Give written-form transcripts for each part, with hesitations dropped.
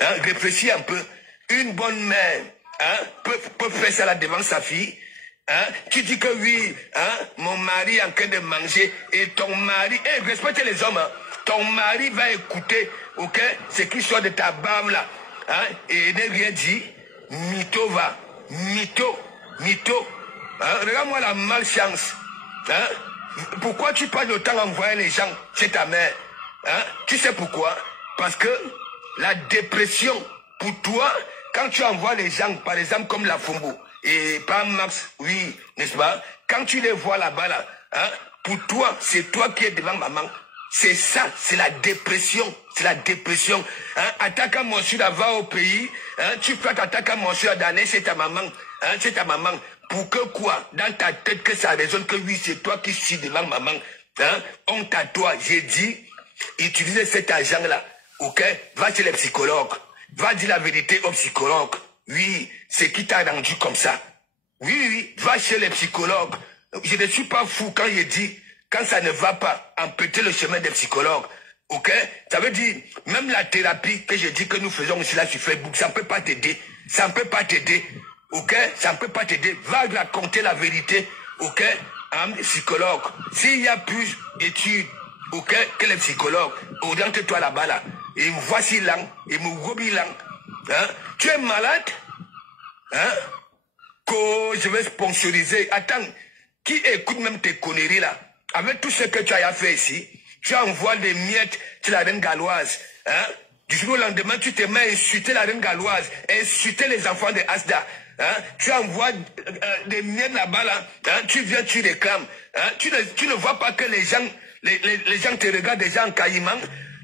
Hein, réfléchis un peu. Une bonne mère hein, peut faire ça là devant sa fille. Hein? Tu dis que oui, hein? Mon mari est en train de manger et ton mari, respecte les hommes, hein? Ton mari va écouter, ok, ce qui sort de ta bave là, hein? Et ne rien dit, mytho va, mytho, hein? Regarde-moi la malchance, hein? Pourquoi tu passes le temps à envoyer les gens chez ta mère, hein? Tu sais pourquoi? Parce que la dépression, pour toi, quand tu envoies les gens, par exemple comme la Fumbo, et pas Max, oui, n'est-ce pas? Quand tu les vois là-bas, là, hein, pour toi, c'est toi qui es devant maman. C'est ça, c'est la dépression. C'est la dépression. Hein? Attaque à mon sud, va au pays. Hein? Tu fais attaque à mon sud d'aller chez ta maman. Hein? Chez ta maman. Pour que quoi? Dans ta tête, que ça résonne que oui, c'est toi qui suis devant maman. Hein? Honte à toi. J'ai dit, utilisez cet argent-là. Ok? Va chez les psychologues. Va dire la vérité aux psychologues. Oui, c'est qui t'a rendu comme ça. Oui, va chez les psychologues. Je ne suis pas fou quand je dis, quand ça ne va pas, emprunter le chemin des psychologues. Ok? Ça veut dire, même la thérapie que je dis que nous faisons ici là sur Facebook, ça ne peut pas t'aider. Ça ne peut pas t'aider. Ok? Ça ne peut pas t'aider. Va raconter la vérité. Ok? À un psychologue. S'il y a plus d'études, ok, que les psychologues, oriente-toi là-bas là. Et voici là, et me gobi là. Hein? Tu es malade? Hein? Que je vais sponsoriser. Attends, qui écoute même tes conneries là? Avec tout ce que tu as fait ici, tu envoies des miettes sur la reine galloise. Hein? Du jour au lendemain, tu te mets à insulter la reine galloise, insulter les enfants de Asda. Hein? Tu envoies des miettes là-bas là. Hein? Tu viens, tu réclames. Hein? Tu ne vois pas que les gens te regardent déjà en caïman.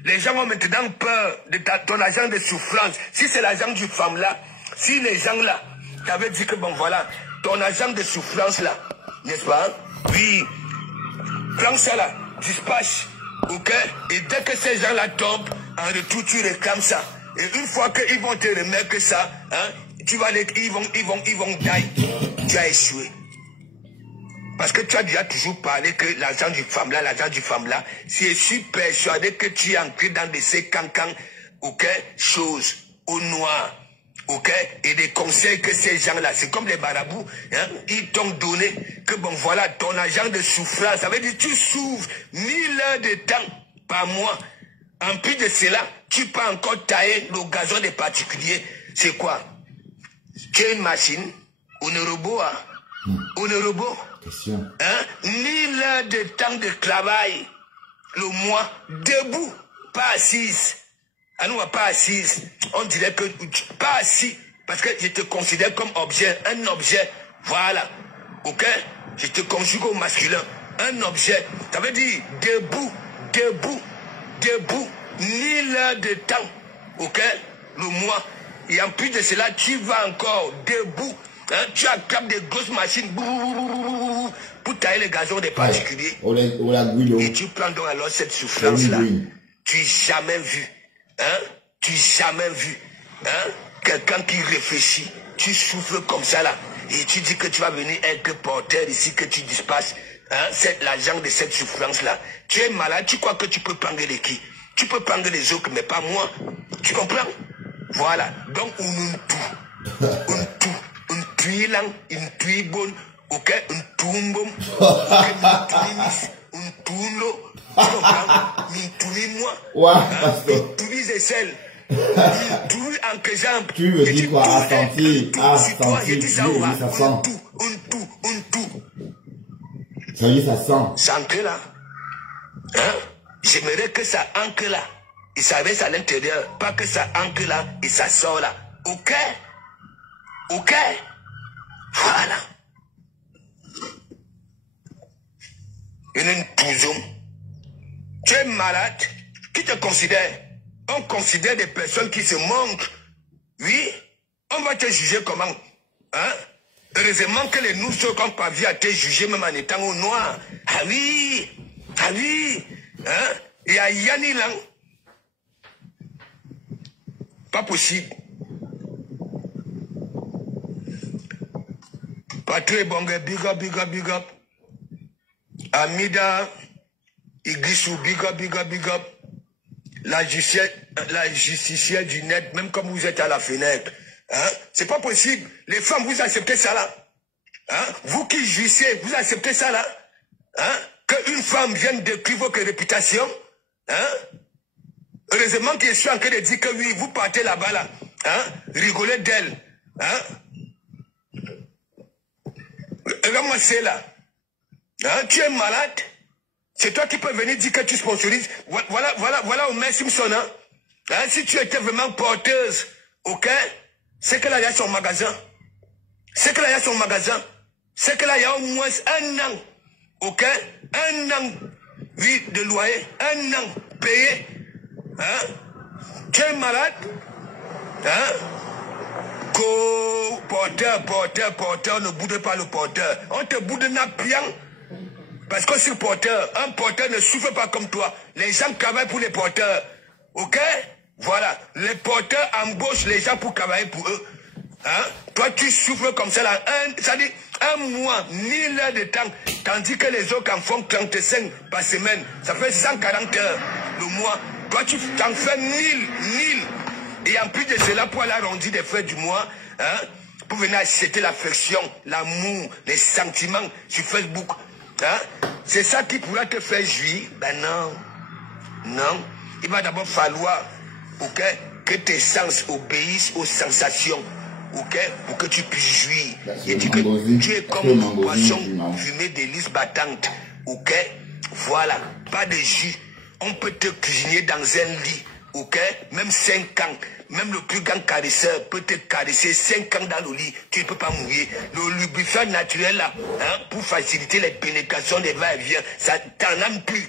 Les gens ont maintenant peur de ton agent de souffrance. Si c'est l'agent du femme là, si les gens là t'avaient dit que bon voilà, ton agent de souffrance là, n'est-ce pas? Oui, prends ça là, dispatch, ok? Et dès que ces gens là tombent, en retour tu réclames ça. Et une fois qu'ils vont te remettre ça, hein, ils vont die. Tu as échoué. Parce que tu as déjà toujours parlé que l'argent du femme là, si je suis persuadé que tu es entré dans de ces cancans, ok, choses au noir, ok, et des conseils que ces gens-là, c'est comme les marabouts, hein, ils t'ont donné que bon voilà, ton agent de souffrance, ça veut dire tu souffres 1000 heures de temps par mois. En plus de cela, tu peux encore tailler le gazon des particuliers. C'est quoi? Tu es une machine, un robot, hein? Un robot. Hein? 1000 heures de temps de travail le mois, debout, pas assise. Ah non, pas assise. On dirait que pas assis, parce que je te considère comme objet, un objet. Voilà. Ok? Je te conjugue au masculin. Un objet. Ça veut dire debout, 1000 heures de temps. Ok? Le mois. Et en plus de cela, tu vas encore debout. Hein, tu attrapes des grosses machines pour tailler les gazons des particuliers. Et tu prends donc alors cette souffrance-là. Tu n'as jamais vu. Hein? Tu n'as jamais vu. Hein? Quelqu'un qui réfléchit. Tu souffres comme ça là. Et tu dis que tu vas venir être porteur ici, que tu dispatches. Hein? C'est l'agent de cette souffrance-là. Tu es malade, tu crois que tu peux prendre les qui? Tu peux prendre les autres, mais pas moi. Tu comprends? Voilà. Donc, on tout. Un tuilang, une tuibon, ok, un tumbom, un tulo, un tuimo, un tuis et sel, un tuis en que jambe. Tu me dis quoi, assenti, un tout. Ça y est, ça sent. Ça ancre là. Hein? J'aimerais que ça ancre là. Et ça reste à l'intérieur. Pas que ça ancre là et ça sort là. Ok? Ok? Voilà. Une touzoum. Tu es malade. Qui te considère? On considère des personnes qui se montrent. Oui? On va te juger comment? Hein? Heureusement que les nous ceux qu'on pas vu à te juger même en étant au noir. Ah oui! Ah oui! Hein? Et à Yanni Lang. Pas possible. Patrick Bonga, big up. Amida, Igisou, big up. La Jussiette, la justicière du net, même comme vous êtes à la fenêtre. Hein? C'est pas possible. Les femmes, vous acceptez ça là? Hein? Vous qui jouissez, vous acceptez ça là? Hein? Qu'une femme vienne décrire votre réputation? Hein? Heureusement que je suis en train de dire que oui, vous partez là-bas là. Hein? Rigolez d'elle. Hein? Ramassez là. Hein? Tu es malade? C'est toi qui peux venir dire que tu sponsorises. Voilà Omer Simpson. Hein? Hein? Si tu étais vraiment porteuse, ok? C'est que là, il y a son magasin. C'est que là, il y a son magasin. C'est que là, il y a au moins 1 an. Ok? 1 an, oui, de loyer. 1 an payé. Hein? Tu es malade? Hein? Porteur, ne boude pas le porteur. On te boude n'a bien. Parce que c'est porteur. Un porteur ne souffre pas comme toi. Les gens travaillent pour les porteurs. Ok? Voilà. Les porteurs embauchent les gens pour travailler pour eux. Hein? Toi, tu souffres comme ça là. Ça dit 1 mois, 1000 heures de temps. Tandis que les autres en font 35 par semaine. Ça fait 140 heures le mois. Toi, tu t'en fais 1000. Et en plus de cela, pour aller arrondir des frais du mois, hein, pour venir acheter l'affection, l'amour, les sentiments sur Facebook. Hein, c'est ça qui pourra te faire jouir. Ben non. Non. Il va d'abord falloir, ok, que tes sens obéissent aux sensations. Ok, pour que tu puisses jouir. Et dis que tu es comme un poisson fumé d'hélice battante. Ok, voilà, pas de jus. On peut te cuisiner dans un lit. Ok, même 5 ans. Même le plus grand caresseur peut te caresser 5 ans dans le lit. Tu ne peux pas mourir. Le lubrifiant naturel là, hein, pour faciliter les pénétrations des va-et-vient, ça t'en as plus.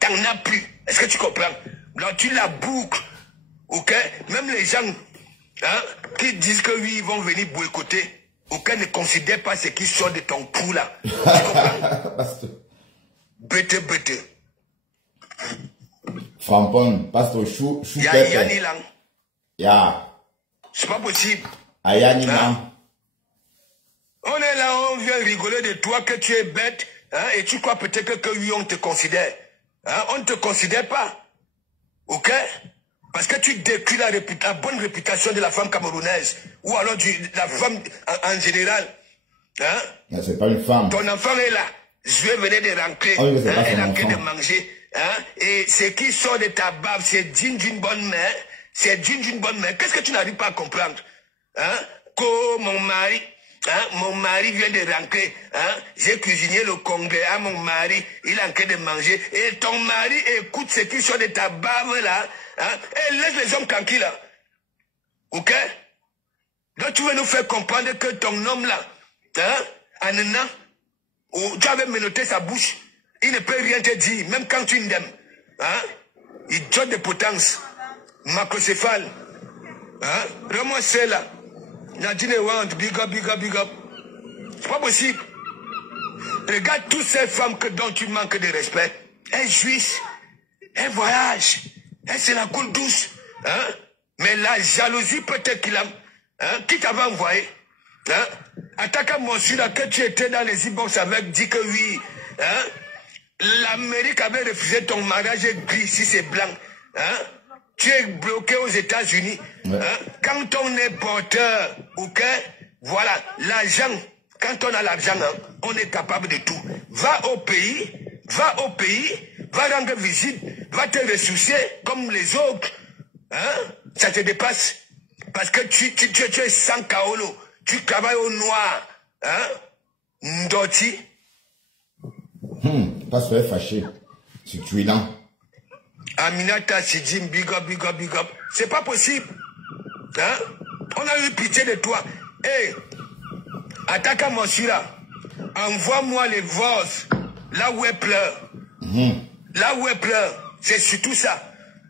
T'en as plus. Est-ce que tu comprends? Donc tu la boucles. Ok, même les gens, hein, qui disent que oui, ils vont venir boycotter, aucun ne considère pas ce qui sort de ton cou là. Tu comprends? Bête. Frampon, pasteur chou Yanni Lang. Ya. C'est pas possible. Ayani Lang. On est là, on vient rigoler de toi que tu es bête, hein, et tu crois peut-être que oui, on te considère. Hein, on ne te considère pas. Ok? Parce que tu décris la bonne réputation de la femme camerounaise, ou alors la femme en général. Hein? C'est pas une femme. Ton enfant est là. Je venais de rentrer. Oh, hein, elle est en train de manger. Hein? Et ce qui sort de ta bave, c'est digne d'une bonne mère. C'est digne d'une bonne mère. Qu'est-ce que tu n'arrives pas à comprendre? Hein? Que mon mari vient de rentrer. Hein? J'ai cuisiné le congrès à mon mari. Il est en train de manger. Et ton mari écoute ce qui sort de ta bave là. Hein? Et laisse les hommes tranquilles là. Ok? Donc tu veux nous faire comprendre que ton homme là, hein, en un an, tu avais menotté sa bouche. Il ne peut rien te dire, même quand tu l'aimes. Hein? Il donne des potences. Macrocéphale. Hein? Vraiment c'est là. Nadine want, big up. C'est pas possible. Regarde toutes ces femmes dont tu manques de respect. Elles jouissent. Elles voyagent. Elles c'est la coule douce. Hein? Mais la jalousie peut-être qu'il a. Hein? Qui t'avait envoyé? Hein? Attaque à mon là que tu étais dans les e-box avec dit que oui. Hein? L'Amérique avait refusé ton mariage gris si c'est blanc. Hein? Tu es bloqué aux États-Unis. Ouais. Hein? Quand on est porteur, ok? Voilà, l'argent, quand on a l'argent, hein, on est capable de tout. Va au pays, va rendre visite, va te ressourcer comme les autres. Hein? Ça te dépasse. Parce que tu es sans kaolo. Tu travailles au noir. Hein? Ndoti. Pas se faire fâcher. C'est tuilant. Aminata Sidim, big up. C'est pas possible. Hein? On a eu pitié de toi. Hé, attaque à mon là. Envoie-moi les voses. Là où elle pleure. Là où elle pleure. C'est surtout ça.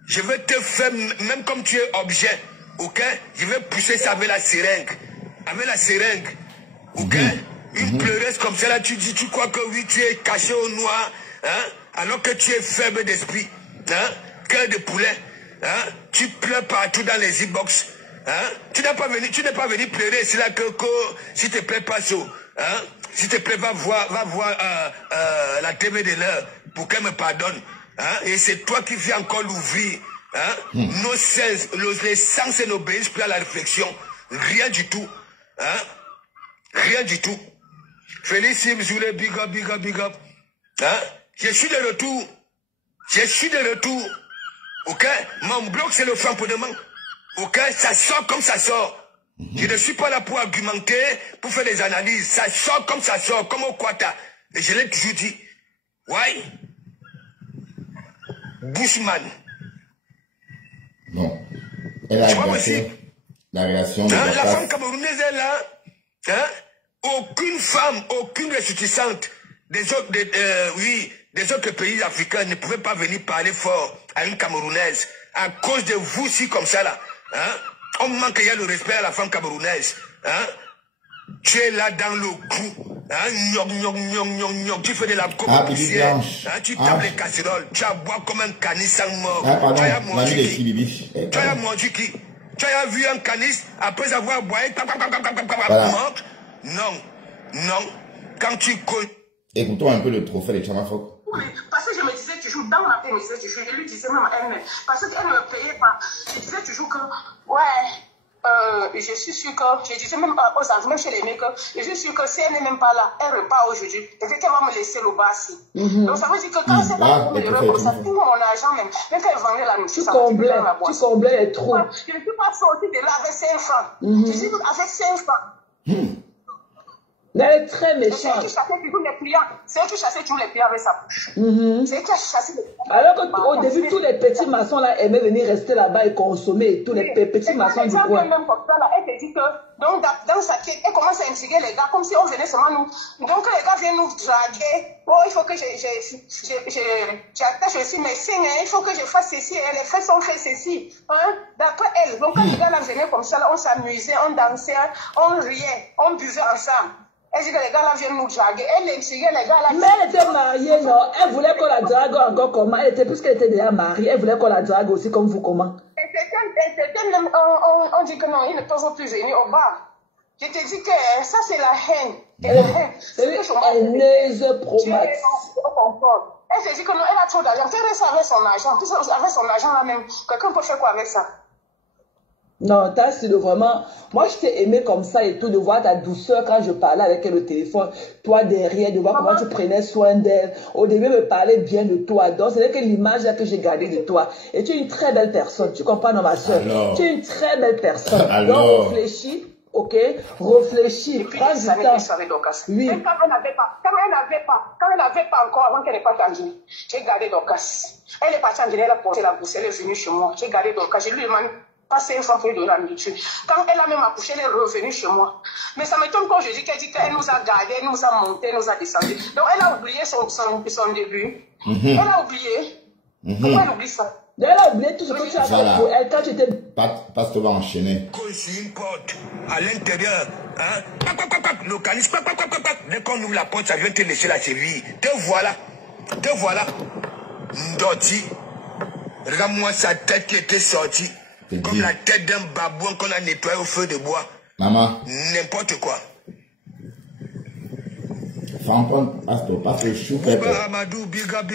Je vais te faire, même comme tu es objet. Ok? Je vais pousser ça avec la seringue. Avec la seringue. Ok? Une pleureuse comme ça là, tu dis, tu crois que oui, tu es caché au noir. Hein? Alors que tu es faible d'esprit. Hein? Cœur de poulet. Hein? Tu pleures partout dans les e-box. Hein? Tu n'es pas venu pleurer. C'est là que s'il te plaît, passe au. Hein? S'il te plaît, va voir la TV de l'heure pour qu'elle me pardonne. Hein? Et c'est toi qui viens encore l'ouvrir. Hein? Les sens n'obéissent plus à la réflexion. Rien du tout. Hein? Rien du tout. Félicite, Zoulé, big up, big up, big up. Hein? Je suis de retour. Je suis de retour. Ok? Mon bloc, c'est le Franc-Podement. Ok? Ça sort comme ça sort. Je ne suis pas là pour argumenter, pour faire des analyses. Ça sort, comme au Quata. Et je l'ai toujours dit. Ouais? Bushman. Non. Et la réaction de la femme camerounaise est là. Hein? Aucune femme, aucune ressortissante des autres pays africains ne pouvait pas venir parler fort à une Camerounaise. À cause de vous, si comme ça là. Hein? On manque le respect à la femme camerounaise. Hein? Tu es là dans le coup. Hein? Tu fais de la coke poussière. Hein? Tu tapes les casseroles. Tu as boire comme un canis sans mort. Tu as mangé qui? Tu as mangé qui? Tu as vu un canis après avoir boité. Non. Non. Quand tu connais. Écoutons un peu le trophée de Chamafok. Oui, parce que je me disais toujours, dans ma tête, je lui disais même à elle, parce qu'elle ne me payait pas. Je disais toujours que, ouais, je suis sûre que, je disais même aux enfants, même chez les mecs, je suis sûre que si elle n'est même pas là, elle repart aujourd'hui, peut-être qu'elle va me laisser le bas-ci. Donc ça veut dire que quand c'est pas pour me lever comme ça, tout mon argent même qu'elle vendait la nourriture, ça me fait dans la boîte. Tu comblais les trous. Je ne suis pas sortie de là avec 5 francs. Je suis avec 5 francs. Elle est très méchante. C'est elle qui chassait toujours les clients avec sa bouche. C'est elle qui a chassé les clients. Alors qu'au début, tous les petits maçons là aimaient venir rester là-bas et consommer. Tous les petits maçons du coin. Même comme ça, là, elle te dit que donc, dans sa quête, elle commence à intriguer les gars comme si on venait seulement nous. Donc les gars viennent nous draguer. Oh, il faut que j'attache aussi mes seins. Hein. Il faut que je fasse ceci. Et les fesses ont fait ceci. Hein? D'après elle. Donc quand les gars là venaient comme ça, là, on s'amusait, on dansait, on riait, on buvait ensemble. Elle dit que les gars là viennent nous draguer. Elle intriguait les gars là. Mais elle était mariée, non? Elle voulait qu'on la drague encore comment? Puisqu'elle était déjà mariée, elle voulait qu'on la drague aussi comme vous, comment? On dit que non, ils ne peuvent plus venir au bar. Je te dis que ça c'est la haine. C'est une haineuse promax. Elle se dit que non, elle a trop d'argent. Qu'elle reste avec son argent. Avec son argent là même, quelqu'un peut faire quoi avec ça? Non, t'as su de vraiment... Moi, je t'ai aimé comme ça et tout, de voir ta douceur quand je parlais avec elle au téléphone. Toi derrière, de voir comment tu prenais soin d'elle. Au début, me parlait bien de toi. Donc, c'est que l'image là que j'ai gardée de toi. Et tu es une très belle personne. Tu comprends, non, ma soeur? Tu es une très belle personne. Alors. Donc, réfléchis. Ok, réfléchis, prends du temps. Oui. Quand elle n'avait pas encore, avant qu'elle n'ait pas changé, j'ai gardé Dorcas. Elle est partie en Guinée, elle a porté la bourse, elle est venue chez moi. J'ai gardé Dorcas. J'ai lui demandé passer une fois pour lui donner la nourriture. Quand elle a même accouché, elle est revenue chez moi. Mais ça m'étonne quand je dis qu'elle dit qu'elle nous a gardé, elle nous a monté, elle nous a descendu. Donc elle a oublié son début. Elle a oublié. Pourquoi elle oublie ça? Elle a oublié tout ce que tu as fait pour elle quand tu étais... Pasteur va enchaîner. Sur une porte, à l'intérieur, hein? Le caniche, dès qu'on ouvre la porte, ça vient te laisser la cheville. Te voilà. Ndoti. Regarde-moi sa tête qui était sortie. Comme la tête d'un babouin qu'on a nettoyé au feu de bois. Maman. N'importe quoi. Frampon, pasteur chou. Amadou, big up.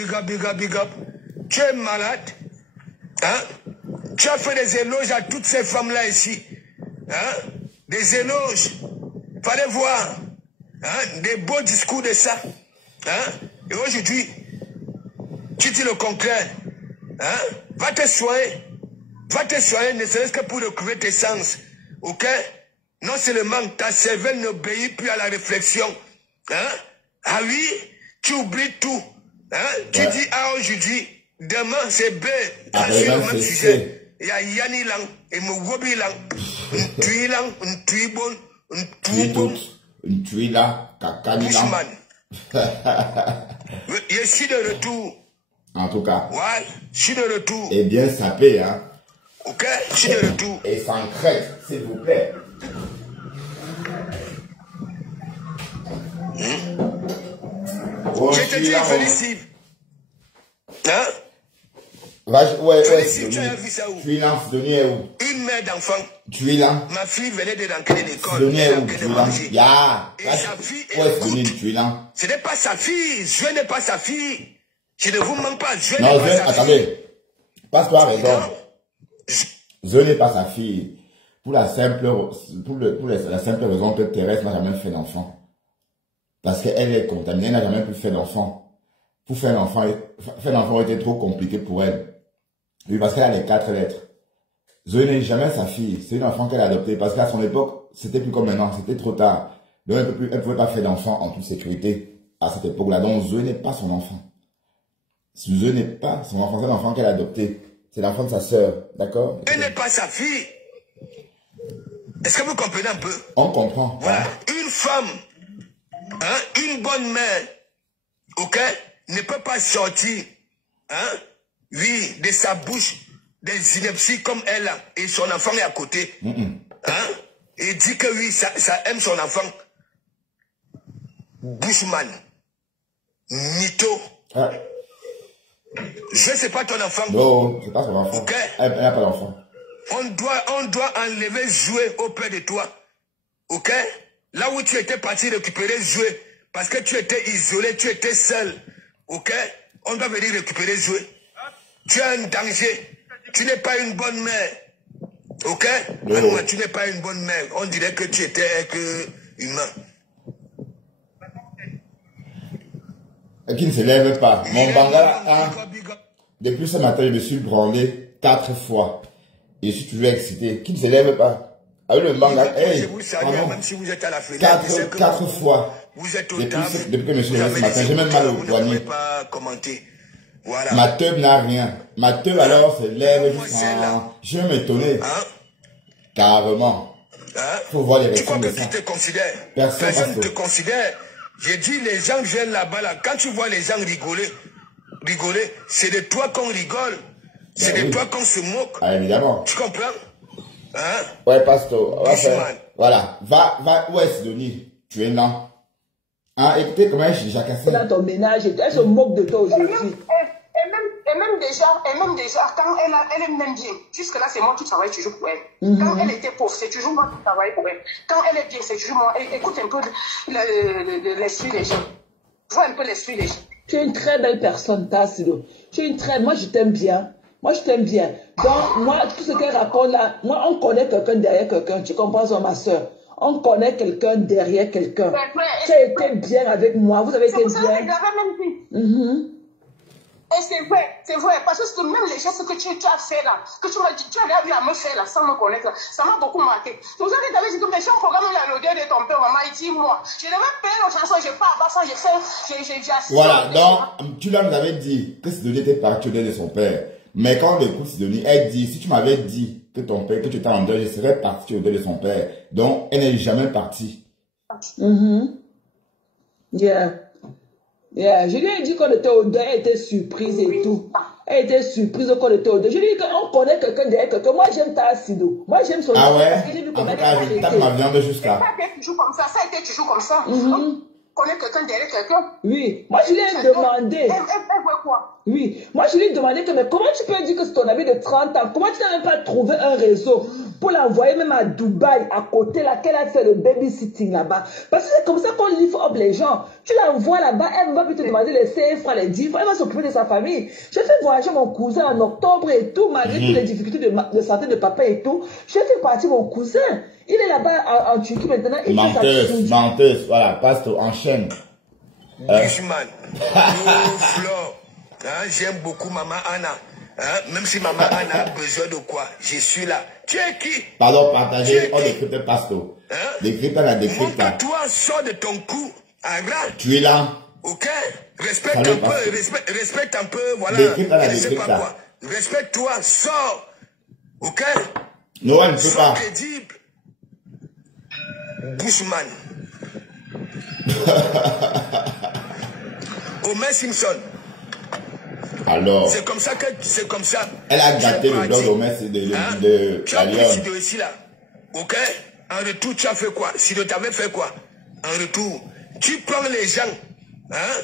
Tu es malade? Hein? Tu as fait des éloges à toutes ces femmes-là ici. Hein? Des éloges. Fallait voir. Hein? Des beaux discours de ça. Hein? Et aujourd'hui, tu dis le contraire. Hein? Va te soigner. Ne serait-ce que pour retrouver tes sens. Ok? Non seulement ta cervelle n'obéit plus à la réflexion. Hein? Ah oui, tu oublies tout. Hein? Tu dis A aujourd'hui, demain c'est B. Sur le même sujet. Il y a Yanni Lang, et Mougobi Lang, Ntui Lang, Ntui Bon, Ntui Bon. Ntui là, Kakani Lang. Je suis de retour. En tout cas. Ouais, je suis de retour. Et bien sapé, hein. Ok, je suis de retour. Et sans crête, s'il vous plaît. Je te dis, Félicie. Hein? Ouais, tu as vu ça où? Tu es là, Sidonie où? Une mère d'enfant. Tu es là. Ma fille venait de rentrer de l'école. Sidonie où? Tu es là. Ya. Et sa fille écoute. Tu es là. Ce n'est pas sa fille. Je n'ai pas sa fille. Je ne vous mens pas. Je n'ai pas sa fille. Attendez. Pasteur a raison. Zoé n'est pas sa fille. Pour la simple raison que Thérèse n'a jamais fait d'enfant. Parce qu'elle est contaminée, elle n'a jamais pu faire d'enfant. Pour faire un enfant était trop compliqué pour elle. Oui, parce qu'elle a les 4 lettres. Zoé n'est jamais sa fille. C'est une enfant qu'elle a adoptée. Parce qu'à son époque, c'était plus comme maintenant. C'était trop tard. Donc, elle ne pouvait pas faire d'enfant en toute sécurité à cette époque-là. Donc, Zoé n'est pas son enfant. Zoé n'est pas son enfant. C'est l'enfant qu'elle a adopté. C'est l'enfant de sa sœur. D'accord? Elle n'est pas sa fille. Est-ce que vous comprenez un peu? On comprend. Voilà. Une femme, hein, une bonne mère, ok, ne peut pas sortir, hein, oui, de sa bouche des inepties comme elle a, et son enfant est à côté. Hein, et dit que oui, ça aime son enfant. Bushman, mytho. Je ne sais pas ton enfant. Non, c'est pas son enfant. Ok. Elle n'a pas d'enfant. On doit enlever jouet auprès de toi. Ok? Là où tu étais parti récupérer jouet, parce que tu étais isolé, tu étais seul. Ok? On doit venir récupérer jouet. Tu as un danger. Tu n'es pas une bonne mère. Ok? Non, tu n'es pas une bonne mère. On dirait que tu étais humain. Qui ne se lève pas. Mon bangala, hein, depuis ce matin, je me suis branlé 4 fois. Et je suis toujours excité. Qui ne se lève pas. Avec le bangala, hey, même si vous êtes à la fenêtre, 4 fois. Vous êtes au depuis que je me suis levé levé ce matin, j'ai même mal au poignet. Pas commenter. Voilà. Ma teub n'a rien. Ma teub alors se lève jusqu'en... Je vais m'étonner. Hein? Carrément. Hein? Faut voir les Tu crois réactions que de tu ça. te considères? Personne ne te considère. J'ai dit, les gens viennent là-bas, là. Quand tu vois les gens rigoler, c'est de toi qu'on rigole. C'est de toi qu'on se moque. Ah, évidemment. Tu comprends? Hein? Ouais, pasteur. On va faire. Man. Voilà. Va, où est Sidonie? Tu es là. Hein, écoutez comment elle jacassé. Dans ton ménage, elle se moque de toi aujourd'hui. Et même déjà, quand elle m'aime bien, jusque-là, c'est moi qui travaille toujours pour elle. Quand elle était pauvre, c'est toujours moi qui travaille pour elle. Quand elle est bien, c'est toujours moi. Écoute un peu l'esprit des gens. Vois un peu l'esprit des gens. Tu es une très belle personne, Tassido. Moi, je t'aime bien. Moi, je t'aime bien. Donc, moi, tout ce qu'elle raconte là, moi, on connaît quelqu'un derrière quelqu'un. Tu comprends ça, ma soeur? On connaît quelqu'un derrière quelqu'un. Tu as été bien avec moi. Vous avez été bien. C'est pour ça que je l'avais même dit. Et c'est vrai, parce que même les gestes que tu as fait là, que tu m'as dit, tu avais eu à me faire là, sans me connaître là, ça m'a beaucoup marqué. C'est pour ça que tu avais dit que mais si on programme la l'odeur de ton père, maman, il dit moi, je devais payer nos chansons, je pars à Bassan, j'ai assisté. Voilà, donc, tu nous avais dit que Sidonie était partie au deuil de son père. Mais quand on écoute Sidonie, elle dit, si tu m'avais dit que ton père, que tu étais en deuil, je serais partie au deuil de son père. Donc, elle n'est jamais partie. Yeah, je lui ai dit qu'on était au deuil, elle était surprise et tout. Elle était surprise qu'on était au deuil. Je lui ai dit qu'on connaît quelqu'un derrière quelqu'un. Moi, j'aime Tassido. Moi, j'aime son Ah ouais? parce que j'ai vu En tout cas, je tape ma viande jusqu'à. Ça a été toujours comme ça, On connaît quelqu'un derrière quelqu'un. Oui, moi, je lui ai demandé. Elle veut quoi? Oui, moi, je lui ai demandé que, mais comment tu peux dire que c'est ton ami de 30 ans? Comment tu n'as même pas trouvé un réseau pour l'envoyer même à Dubaï, à côté, là, qu'elle a fait le babysitting là-bas? Parce que c'est comme ça qu'on livre up les gens. Tu l'envoies là-bas, elle va plus te demander les 5 francs, les 10 francs, elle va s'occuper de sa famille. J'ai fait voyager mon cousin en octobre et tout, malgré toutes les difficultés de santé de papa et tout. J'ai fait partir mon cousin. Il est là-bas en Turquie maintenant. Menteuse, voilà, pasteur, enchaîne. Bushman, Flore, hein, j'aime beaucoup maman Anna. Hein, même si maman Anna a besoin de quoi, je suis là. Tu es qui? Pardon, partagez, on décrypte pasteur. Décrypte la décrypte. Montre-toi, sors de ton cou, arrête. Tu es là. Ok? Respecte un peu, respecte un peu, voilà. Je ne sais pas quoi. Respecte-toi, sors. Ok? Non, elle ne peut pas. Crédible. Bushman. Homer Simpson. Alors. C'est comme ça. Elle a gâté le blog d'Homer de tu as la pris Lyon. Sido ici là. Ok? En retour, tu as fait quoi? Sido t'avais fait quoi? En retour, tu prends les gens. Hein?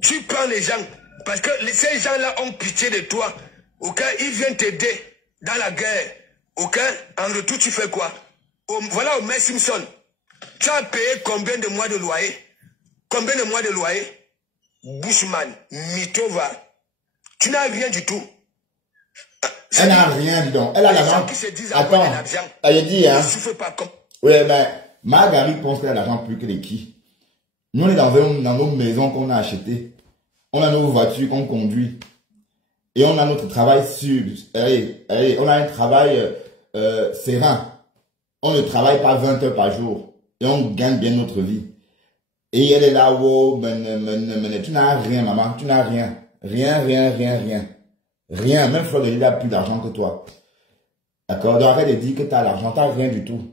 Tu prends les gens. Parce que ces gens-là ont pitié de toi. Ok? Ils viennent t'aider dans la guerre. Ok? En retour, tu fais quoi? Voilà Homer Simpson. Tu as payé combien de mois de loyer? Combien de mois de loyer? Bushman, Mitova. Tu n'as rien du tout. Elle n'a rien, dis donc. Elle a l'argent. Attends, l'argent. Elle dit, hein. Ne souffre pas comme... Oui, mais Marguerite pense qu'elle a l'argent plus que les qui. Nous, on est dans nos maisons qu'on a achetées. On a nos voitures qu'on conduit. Et on a notre travail sûr. Allez, on a un travail serein. On ne travaille pas 20 heures par jour. Et on gagne bien notre vie. Et elle est là, wow, tu n'as rien, maman. Tu n'as rien. Rien. Même Fleur-de-Lys a plus d'argent que toi. D'accord? Donc arrête de dire que tu as l'argent. Tu n'as rien du tout.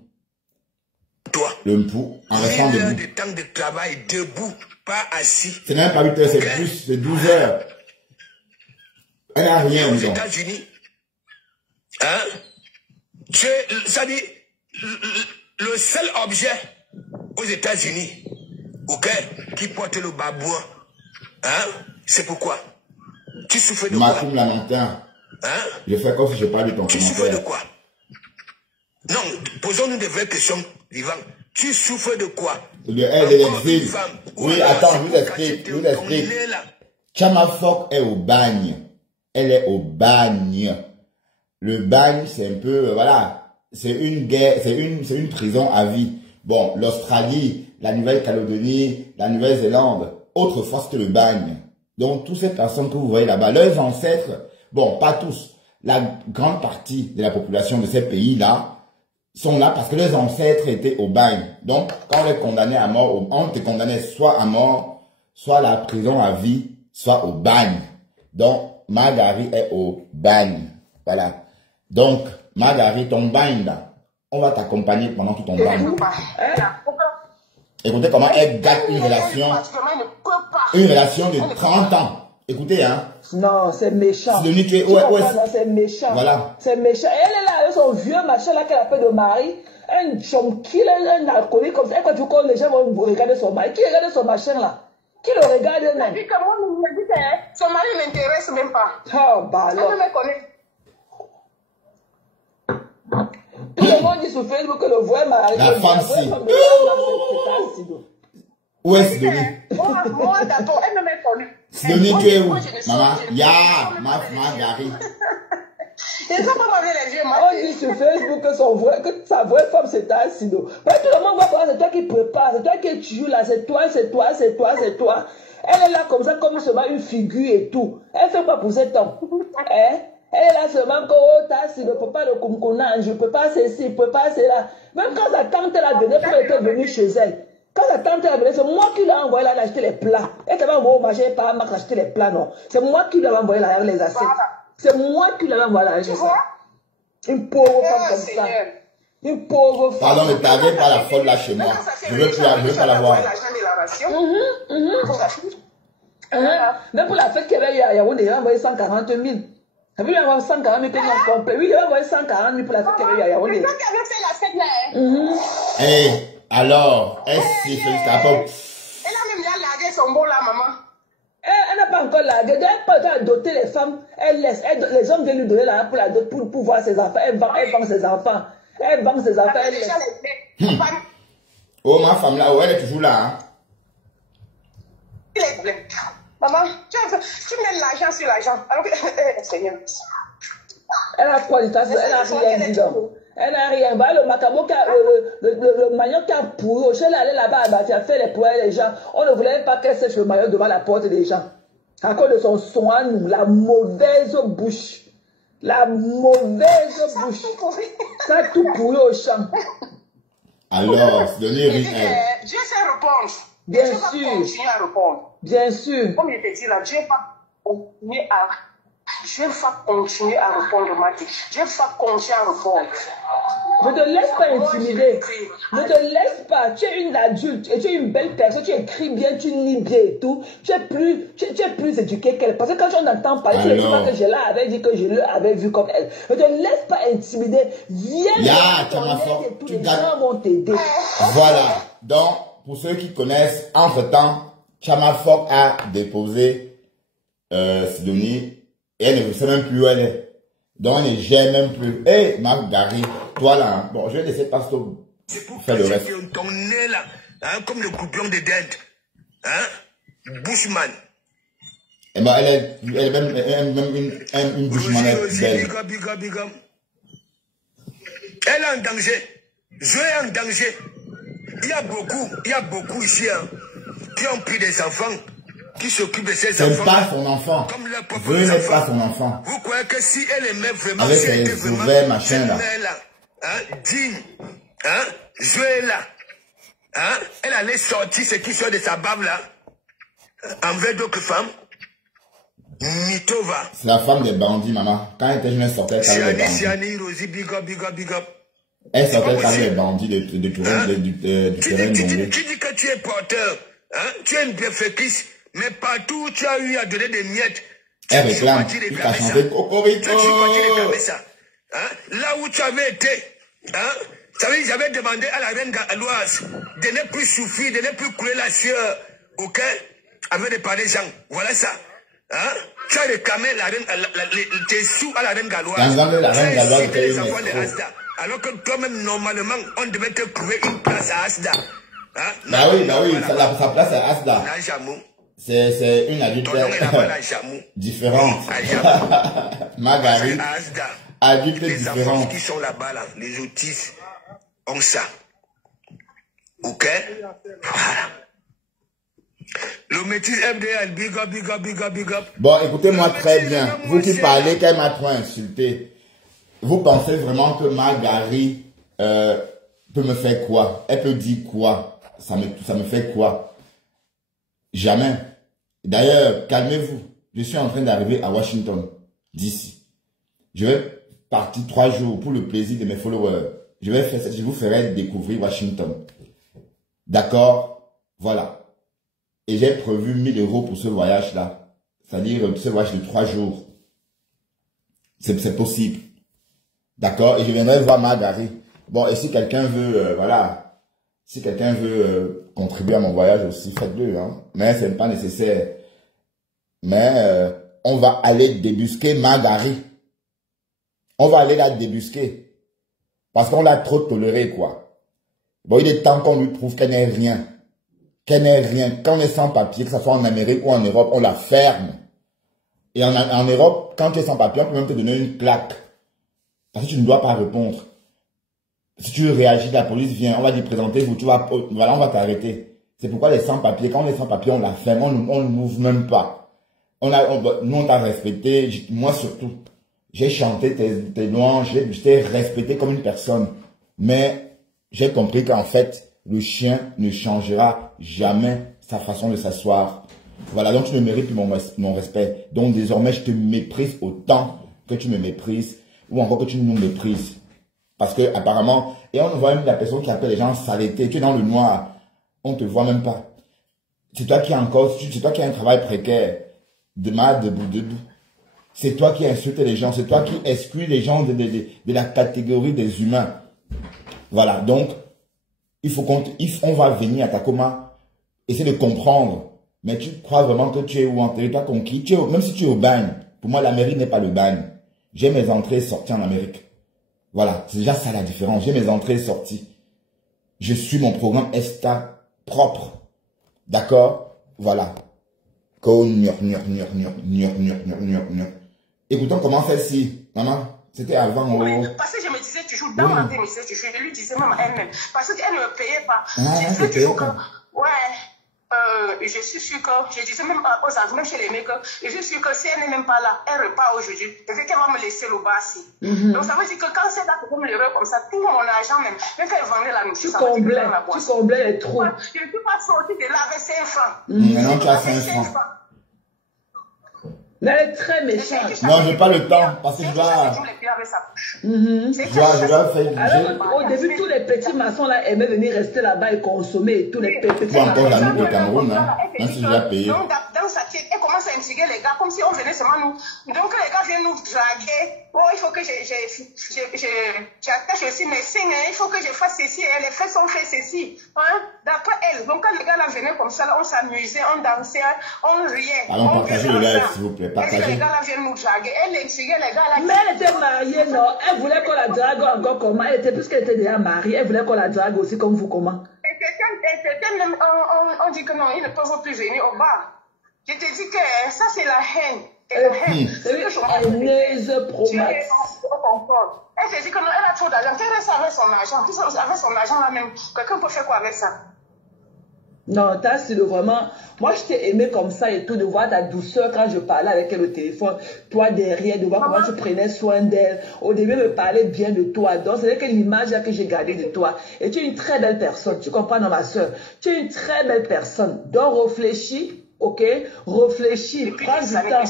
Toi. Le pou, en restant debout. De temps de travail debout, pas assis. C'est même pas 8 heures, c'est plus, c'est 12 heures. Elle n'a rien, aux disons. États-Unis, hein? Ça dit, le seul objet aux États-Unis, ok, qui porte le babouin, hein? C'est pourquoi? Tu souffres de quoi? Macoum Lamentin. Hein? Je fais comme si je parlais de ton Tu souffres de commentaire. quoi? Non, posons-nous de vraies questions, Vivant. Tu souffres de quoi? De l'exil. Oui, attends, je vous explique. Chama Fock est au bagne. Elle est au bagne. Le bagne, c'est un peu, voilà, c'est une guerre, c'est une prison à vie. Bon, l'Australie, la Nouvelle-Calédonie, la Nouvelle-Zélande, autrefois c'était le bagne. Donc, toutes ces personnes que vous voyez là-bas, leurs ancêtres, bon, pas tous, la grande partie de la population de ces pays-là sont là parce que leurs ancêtres étaient au bagne. Donc, quand on les condamnait à mort, on te condamnait soit à mort, soit à la prison à vie, soit au bagne. Donc, Marguerite est au bagne. Voilà. Donc, Marguerite, ton bagne là, on va t'accompagner pendant tout ton bagne. Écoutez comment elle gâte une relation de 30 ans. Écoutez, hein. Non, c'est méchant. C'est méchant. Voilà. C'est méchant. Elle est là avec son vieux machin là qu'elle appelle de mari. Un junkie, un alcoolique comme ça. Et quand tu connais, les gens vont regarder son mari. Qui regarde son machin là? Qui le regarde même? Elle dit que moi, son mari ne m'intéresse même pas. Oh, bah alors. Elle ne me connaît. Tout le monde dit sur Facebook que le vrai mari. La femme si. Où est Sidonie? Moi, d'accord, elle ne me connaît. Sidonie, tu es où? Maman, Marguerite. Ils ont pas m'enlever les yeux, on dit sur Facebook que sa vraie femme c'est un Sido. Mais tout le monde va voir, c'est toi qui prépare, c'est toi qui joues là, c'est toi. Elle est là comme ça, comme seulement une figure et tout. Elle fait pas pour cet homme. Hein? Elle est là seulement que, oh, t'as Sido, ne peut pas le kumkuna, je peux pas ceci, je peux pas cela. Même quand sa tante elle a venu, elle était venue chez elle. Quand la tante est venue, c'est moi qui l'ai envoyé là acheter les plats. Elle t'avait envoyé au marché, pas Max acheter les plats, non. C'est moi qui l'avais envoyé là avec les assiettes. C'est moi qui l'avais envoyé là avec les assiettes. Une pauvre femme comme ça. Une pauvre femme. Pardon, mais t'avais pas la folle là chez moi. Je veux pas la voir. Même pour la fête qu'il y avait eu à Yaoundé, il a envoyé 140 000. T'as vu, il a envoyé 140 000 que nous complet. Oui, il a envoyé 140 000 pour la fête qu'il y avait eu à Yaoundé. C'est toi qui avais fait la fête là. Eh, alors, est-ce que c'est ta pomme? Elle a même largué son bon là, maman. Elle n'a pas encore largué. Elle n'a pas encore doté les femmes. Elle laisse. Les hommes viennent lui donner la pour la dot pour voir ses enfants. Elle vend ses enfants. Elle vend ses enfants. Elle laisse. Oh, ma femme là, elle est toujours là. Hein? Il est blé. Maman, tu mets l'argent sur l'argent. Alors que, Seigneur. Elle a quoi du temps? Elle n'a rien dit donc. Elle n'a rien. Le macabo, le manioc qui a pourri, au chêne, elle est là-bas, elle a fait les poils des gens. On ne voulait pas qu'elle sèche le manioc devant la porte des gens. À cause de son soin, la mauvaise bouche. La mauvaise bouche. Ça a tout pourri au champ. Alors, Sidonie rit. Dieu sait répondre. Bien Dieu sûr. va continuer à répondre. Bien sûr. Comme je te dis là, Dieu va continuer à répondre, Mati. Dieu va continuer à répondre. Ne te laisse pas intimider. Ne te laisse pas. Tu es une adulte et tu es une belle personne. Tu écris bien, tu lis bien et tout. Tu es plus éduquée qu'elle. Parce que quand on entend parler, tu ne dis pas que je l'avais dit, que je l'avais vu comme elle. Ne te laisse pas intimider. Viens. Tu les gens vont t'aider. Voilà. Donc, pour ceux qui connaissent, entre-temps, Chama Fock a déposé Sidonie et elle ne sait même plus où elle est. Donc, elle ne gère même plus. Hé, Marguerite, toi là, hein. Bon, je vais laisser Pastor faire le reste. Ton nez là, hein, comme le coupion de dinde. Hein? Bushman. Et ben, elle est même une bouche manette belle. Big up. Elle est en danger. Je est en danger. Il y a beaucoup ici hein, qui ont pris des enfants, qui s'occupent de ces enfants. C'est pas son enfant. Comme leur propre Veuillez enfant. pas son enfant. Vous croyez que si elle aimait vraiment, avec si elle était ses vraiment ouvert machin là. Hein, digne, hein, jouer là, hein, elle allait sortir ce qui sort de sa bave là, envers d'autres femmes. Mitova. C'est la femme des bandits, maman. Quand elle était jeune, elle sortait avec les bandits. Siani, Rosie, big up. Elle sortait avec les bandits de terrain du terrain d'Ongé. Tu dis que tu es porteur, hein, tu es une bienfaitrice, mais partout où tu as eu à donner des miettes, elle réclame. Il a chanté Cocorico. Hein, là où tu avais été, hein, j'avais demandé à la reine galloise de ne plus souffrir, de ne plus couler la sueur, ok, avec des parents gens. Voilà ça. Hein? Tu as réclamé tes sous à la reine galloise. La reine galloise était les enfants de Asda. Alors que toi-même, normalement, on devait te trouver une place à Asda. Hein? Bah oui, sa place à Asda. C'est une adulte différente. Marguerite. Adulte les différente. enfants qui sont là-bas, là, les autistes, ont ça. Ok? Voilà. Le métis FDL, big up. Bon, écoutez-moi très bien. Vous qui parlez qu'elle m'a trop insulté. Vous pensez vraiment que Marguerite peut me faire quoi? Elle peut dire quoi? Ça me fait quoi? Jamais. D'ailleurs, calmez-vous. Je suis en train d'arriver à Washington, d'ici. Je vais partir 3 jours pour le plaisir de mes followers. Je vous ferai découvrir Washington. D'accord? Voilà. Et j'ai prévu 1000 € pour ce voyage-là. C'est-à-dire ce voyage de 3 jours. C'est possible. D'accord? Et je viendrai voir Marguerite. Bon, et si quelqu'un veut, voilà. Si quelqu'un veut contribuer à mon voyage aussi, faites-le. Hein. Mais ce n'est pas nécessaire. Mais on va aller débusquer Marguerite. On va aller la débusquer. Parce qu'on l'a trop toléré, quoi. Bon, il est temps qu'on lui prouve qu'elle n'est rien. Qu'elle n'est rien. Quand on est sans papier, que ce soit en Amérique ou en Europe, on la ferme. Et en Europe, quand tu es sans papier, on peut même te donner une claque. Parce que tu ne dois pas répondre. Si tu réagis, la police vient, on va te présenter, voilà, on va t'arrêter. C'est pourquoi les sans-papiers, quand on est sans-papier, on la ferme, on ne m'ouvre même pas. Nous, on t'a respecté, moi surtout. J'ai chanté tes louanges, je t'ai respecté comme une personne. Mais j'ai compris qu'en fait, le chien ne changera jamais sa façon de s'asseoir. Voilà, donc tu ne mérites plus mon respect. Donc désormais, je te méprise autant que tu me méprises ou encore que tu nous méprises. Parce que apparemment, et on voit même la personne qui appelle les gens saleté, tu es dans le noir, on te voit même pas. C'est toi qui as un travail précaire, de mal, debout. C'est toi qui insultes les gens, c'est toi qui exclus les gens de la catégorie des humains. Voilà, donc, on va venir à Tacoma, essayer de comprendre. Mais tu crois vraiment que tu es où en territoire conquis? Même si tu es au bagne, pour moi l'Amérique n'est pas le bagne. J'ai mes entrées et sorties en Amérique. Voilà, c'est déjà ça la différence. J'ai mes entrées et sorties. Je suis mon programme ESTA propre. D'accord? Voilà. Écoutons comment celle-ci, maman. C'était avant. Oui, parce que je me disais toujours, dans ma vie, je lui disais même elle-même, parce qu'elle ne me payait pas. Je disais toujours que, je suis sûre que, je disais même aux enfants, même chez les mecs, je suis sûre que si elle n'est même pas là, elle repart aujourd'hui, je sais qu'elle va me laisser le bas ici. Donc ça veut dire que quand c'est là pour me lever comme ça, tout mon argent même qu'elle vendait la nourriture, ça veut dire que dans la boîte. Tu comblais les trous. Je ne suis pas sortie de là avec 5 francs. Maintenant tu as 5 francs. Mais elle est très méchante. Non, j'ai pas le temps parce que je dois. Je dois faire. Alors, au début, tous les petits maçons là aimaient venir rester là-bas et consommer et tous les petits maçons. Encore la nuit au Cameroun, hein, même si je dois payer. Donc, dans sa tête, elle commence à intriguer les gars comme si on venait seulement nous. Donc, les gars viennent nous draguer. Oh, il faut que j'attache aussi mes signes, hein. Il faut que je fasse ceci. Et les fesses ont fait ceci. Hein? D'après elle. Donc, quand les gars là venaient comme ça, là, on s'amusait, on dansait, on riait. Allons partager le live, s'il vous plaît. Les gars là viennent nous draguer. Elle intriguait les gars là. Mais elle était mariée, non? Elle voulait qu'on la drague encore comment? Puisqu'elle était déjà mariée, elle voulait qu'on la drague aussi comme vous, comment? On dit que non, ils ne peuvent plus venir au bar. Je te dis que ça, c'est la haine. C'est la haine. C'est une haineuse promax. Elle se dit que non, elle a trop d'argent. Qu'elle reste avec son argent. Avec son argent là-même, quelqu'un peut faire quoi avec ça? Non, Tassi, vraiment, moi je t'ai aimé comme ça et tout, de voir ta douceur quand je parlais avec elle au téléphone, toi derrière, de voir comment tu prenais soin d'elle. Au début, elle me parlait bien de toi. Donc, c'est que l'image que j'ai gardée de toi. Et tu es une très belle personne, tu comprends, non, ma soeur? Tu es une très belle personne. Donc, réfléchis, ok? Réfléchis, prends du temps.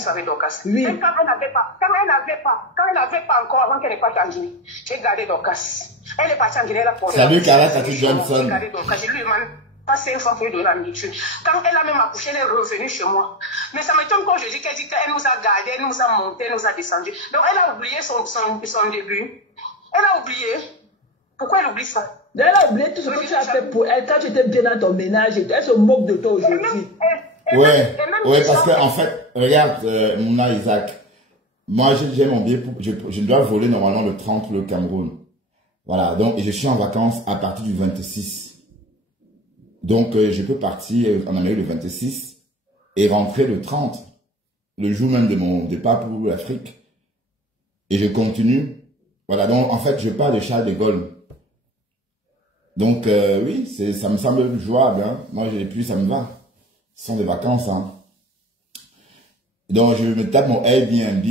Oui. Même quand elle n'avait pas encore, avant qu'elle n'ait pas tangible, j'ai gardé Dorcas. Elle est partie en Guinée, elle a posé. Salut, Carla, Tati Johnson. J'ai lui demandé pas 5 francs pour lui donner la nourriture. Quand elle a même accouché, elle est revenue chez moi. Mais ça m'étonne quand je dis qu'elle dit qu'elle nous a gardé, elle nous a monté, elle nous a descendu. Donc elle a oublié son début. Elle a oublié. Pourquoi elle oublie ça? Elle a oublié tout ce que tu as fait pour elle quand tu étais bien dans ton ménage et elle se moque de toi aujourd'hui. Ouais, parce que en fait, regarde, Mouna Isaac, moi j'ai mon billet, je dois voler normalement le 30 pour le Cameroun. Voilà, donc je suis en vacances à partir du 26. Donc, je peux partir en Amérique le 26 et rentrer le 30, le jour même de mon départ pour l'Afrique. Et je continue. Voilà, donc en fait, je pars de Charles de Gaulle. Donc, oui, ça me semble jouable. Hein. Moi, et puis ça me va. Ce sont des vacances. Hein. Donc, je me tape mon Airbnb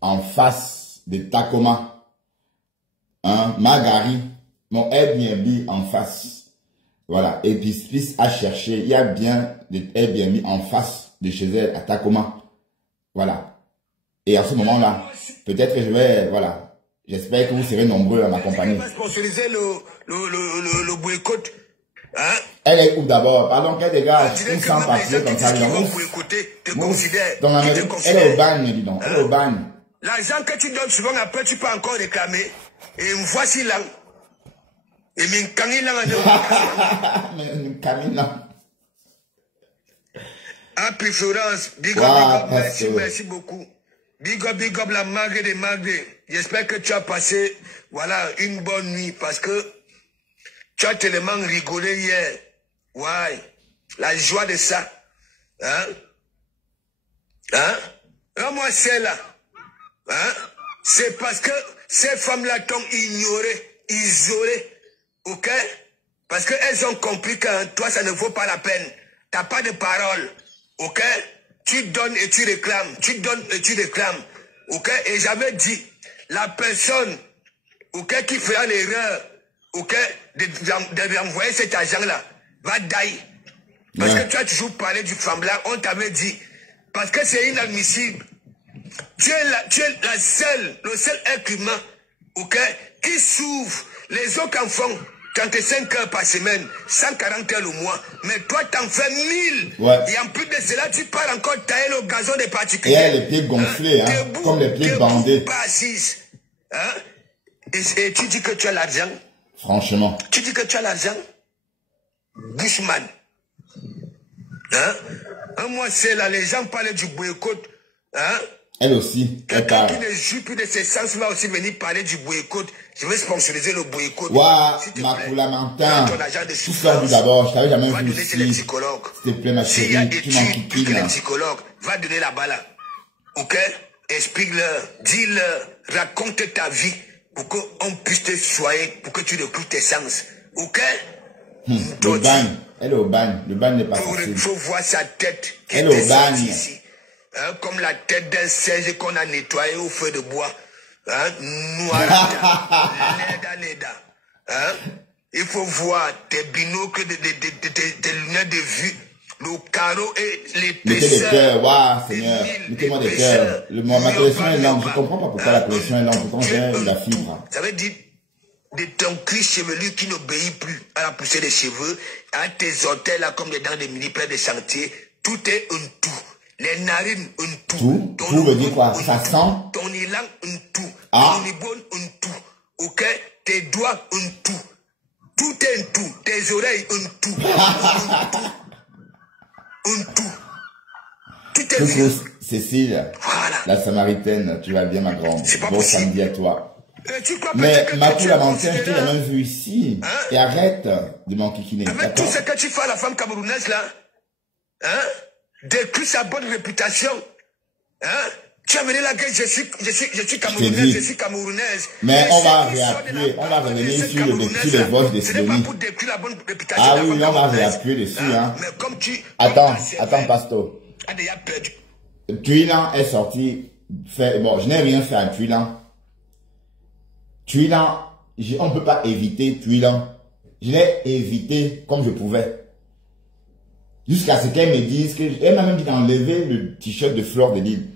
en face de Tacoma. Hein, Magari, mon Airbnb en face. Voilà, et puis à chercher, il y a bien des Airbnb en face de chez elle, à Tacoma. Voilà. Et à ce moment-là, peut-être que je vais, voilà, j'espère que vous serez nombreux à m'accompagner. On va sponsoriser le boycott. Hein? Elle est où d'abord? Pardon, qu'elle dégage une sans papier comme ça. Dans l'Amérique, elle est au bagne, dis donc. Elle est au bagne. L'argent que tu donnes souvent après, tu peux encore réclamer. Et voici là. Et min kanina min kanina. Happy Florence, big up, merci beaucoup. Big up la Magre de Magre. J'espère que tu as passé, voilà, une bonne nuit parce que tu as tellement rigolé hier. Ouais, la joie de ça. Hein? Hein? Moi, c'est là. Hein? C'est parce que ces femmes-là t'ont ignoré, isolé. Ok? Parce qu'elles ont compris que toi, ça ne vaut pas la peine. Tu n'as pas de parole. Ok? Tu donnes et tu réclames. Tu donnes et tu réclames. Ok? Et j'avais dit, la personne, ok, qui fera l'erreur, ok, de renvoyer cet argent-là, va die. Parce que tu as toujours parlé du femme-là, on t'avait dit. Parce que c'est inadmissible. Tu es le seul être humain, ok, qui s'ouvre. Les autres enfants, 35 heures par semaine, 140 heures le mois. Mais toi, t'en fais 1000. Ouais. Et en plus de cela, tu pars encore tailler le gazon des particuliers. Et elle a les pieds gonflés, hein, debout, comme les pieds bandés. Pas assise. Hein? Et tu dis que tu as l'argent. Franchement. Tu dis que tu as l'argent. Bushman. Hein? Moi, c'est là, les gens parlent du boycott. Hein? Elle aussi. Quelqu'un qui ne joue plus de ses sens va aussi venir parler du boycott. Je vais sponsoriser le boycott. Waouh, ma Mantin. Tu fais d'abord, je t'avais jamais vu ici. S'il te plaît, ma chérie, tu m'en kikines. Le psychologue va donner la balle. Ok? Explique-leur, dis-leur, raconte ta vie pour qu'on puisse te soigner, pour que tu retrouves tes sens. Ok? Le bagne, elle est au bagne. Le bagne n'est pas facile. Il faut voir sa tête. Elle est au bagne. Ici. Hein, comme la tête d'un singe qu'on a nettoyé au feu de bois. Hein, leda. Hein, il faut voir tes binocles, tes lunettes de vue, le carreau et l'épaisseur. Mettez des cœurs, waouh, Seigneur. Mettez-moi des cœurs. Ma collection est longue. Je ne comprends pas pourquoi la collection est longue. Pourquoi j'ai la fibre. Ça veut dire de ton cuir chevelu qui n'obéit plus à la poussée des cheveux, à tes orteils là comme des dents de mini près de chantier. Tout est un tout. Les narines, un tout. Tout veut dire quoi? Ça sent? Ton élan, un tout. Ah. Ton ibone, un tout. Ok? Tes doigts, un tout. Tout est un tout. Tes oreilles, un tout. Un tout. Tout est vieux. Cécile, voilà. La Samaritaine, tu vas bien, ma grande. Bon samedi à toi. Mais ma poule à mentir, je t'ai même vu ici. Hein? Et arrête de m'enquiquiner. Avec tout ce que tu fais à la femme camerounaise là, hein? détruit sa bonne réputation. Hein? Tu as mené la guerre, je suis camerounaise, je suis camerounaise. Mais on va réappuyer, on va revenir sur les votes de Sidonie. Ce n'est pas pour détruire la bonne réputation. Ah oui, on va réappuyer dessus. Hein. Mais comme tu... Attends, Pasto. A déjà perdu. Tuilan est sorti. Bon, je n'ai rien fait à Tuilan. Tuilan, on ne peut pas éviter Tuilan. Je l'ai évité comme je pouvais. Jusqu'à ce qu'elle me dise que... Elle m'a même dit d'enlever le t-shirt de Fleur de Lille.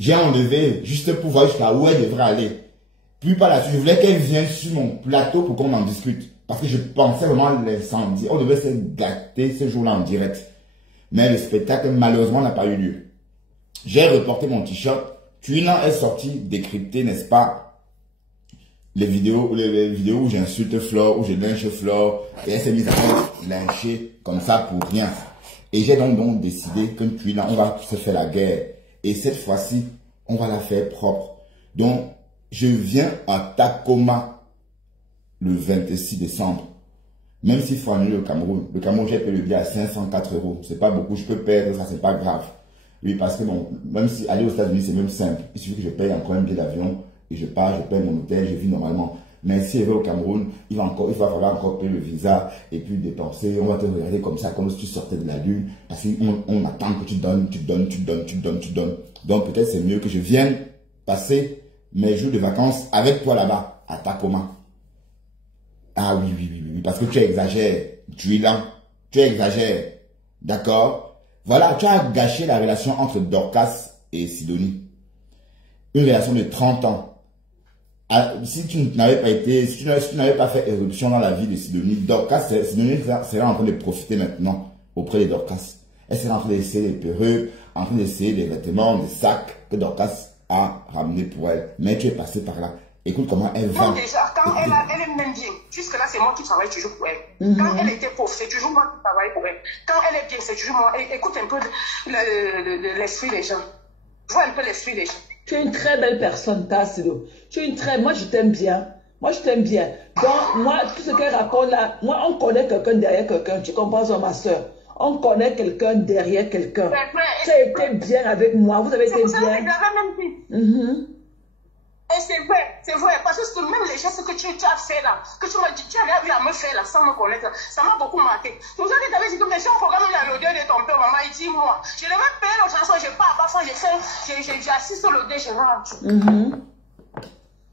J'ai enlevé juste pour voir jusqu'à où elle devrait aller. Puis par la suite, je voulais qu'elle vienne sur mon plateau pour qu'on en discute. Parce que je pensais vraiment l'incendie. On devait se gâter ce jour-là en direct. Mais le spectacle, malheureusement, n'a pas eu lieu. J'ai reporté mon t-shirt. Tuilan est sorti décrypter, n'est-ce pas, les vidéos où j'insulte Flore, où je lynche Flore. Et elle s'est mise à me lyncher comme ça pour rien. Et j'ai donc décidé que Tuilan, on va se faire la guerre. Et cette fois-ci, on va la faire propre. Donc, je viens à Tacoma le 26 décembre. Même s'il faut annuler le Cameroun. Le Cameroun, j'ai payé le billet à 504 €. C'est pas beaucoup, je peux perdre, ça c'est pas grave. Oui, parce que bon, même si aller aux États-Unis, c'est même simple. Il suffit que je paye encore un billet d'avion et je pars, je paye mon hôtel, je vis normalement. Mais si je vais au Cameroun, il va falloir encore payer le visa et puis dépenser. On va te regarder comme ça, comme si tu sortais de la lune. Parce qu'on attend que tu donnes. Donc peut-être c'est mieux que je vienne passer mes jours de vacances avec toi là-bas, à Tacoma. Ah oui, parce que tu exagères. Tu es là, tu exagères. D'accord? Voilà, tu as gâché la relation entre Dorcas et Sidonie. Une relation de 30 ans. Si tu n'avais pas fait éruption dans la vie de Sidonie, Sidonie serait en train de profiter maintenant auprès de Dorcas. Elle serait en train d'essayer des perruques, en train d'essayer des vêtements, des sacs que Dorcas a ramenés pour elle. Mais tu es passé par là. Écoute comment elle va. Non, déjà, quand elle est même bien, jusque-là, c'est moi qui travaille toujours pour elle. Quand elle était pauvre, c'est toujours moi qui travaille pour elle. Quand elle est bien, c'est toujours moi. Écoute un peu l'esprit des gens. Vois un peu l'esprit des gens. Tu es une très belle personne, Tassido. Moi, je t'aime bien. Donc, moi, tout ce qu'elle raconte là, moi, on connaît quelqu'un derrière quelqu'un. Tu comprends ça, ma soeur? On connaît quelqu'un derrière quelqu'un. Tu as été bien avec moi. Vous avez été bien. C'est pour ça que je l'avais même dit. Et c'est vrai, parce que même les gestes que tu as fait là, que tu m'as dit, tu avais eu à me faire là, sans me connaître, ça m'a beaucoup marqué. C'est pour ça que tu avais dit que mais si on programme l'odeur de ton père, maman, il dit moi, je devais payer l'autre chanson, je pars à Bafon, j'assiste sur l'odeur, je rentre.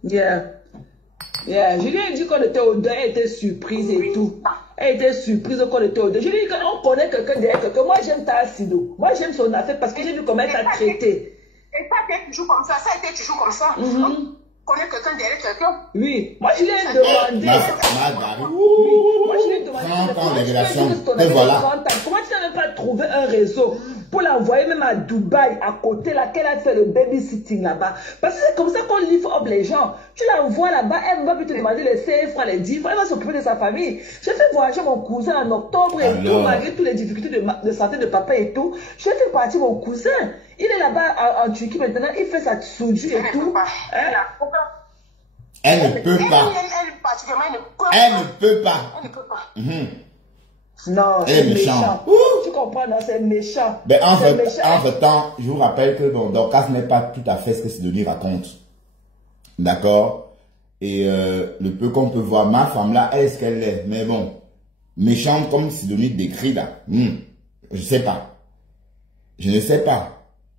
Yeah. Je lui ai dit qu'on était au deuil, elle était surprise et tout. Elle était surprise qu'on était au deuil. Je lui ai dit qu'on connaît quelqu'un derrière quelqu'un. Moi, j'aime Tassido. Moi, j'aime son affaire parce que j'ai vu comment elle t'a traité. Et ça a été toujours comme ça, On connaît quelqu'un derrière quelqu'un. Oui, moi je l'ai demandé. Moi je l'ai demandé. Comment tu n'avais pas trouvé un réseau pour l'envoyer même à Dubaï, à côté là, qu'elle a fait le babysitting là-bas? Parce que c'est comme ça qu'on livre up les gens. Tu l'envoies là-bas, elle va plus te demander les 5 francs, les 10 francs, elle va s'occuper de sa famille. J'ai fait voyager mon cousin en octobre et tout, malgré toutes les difficultés de santé de papa et tout. J'ai fait partir mon cousin. Il est là-bas en Turquie maintenant, il fait sa soudure et tout. Elle ne peut pas. Elle ne peut pas. Non, c'est méchant. Tu comprends, non, c'est méchant. Mais entre-temps, je vous rappelle que bon, Dorcas n'est pas tout à fait ce que Sidonie raconte. D'accord? Et le peu qu'on peut voir, ma femme là, elle est ce qu'elle est. Mais bon, méchante comme Sidonie décrit là. Je sais pas. Je ne sais pas.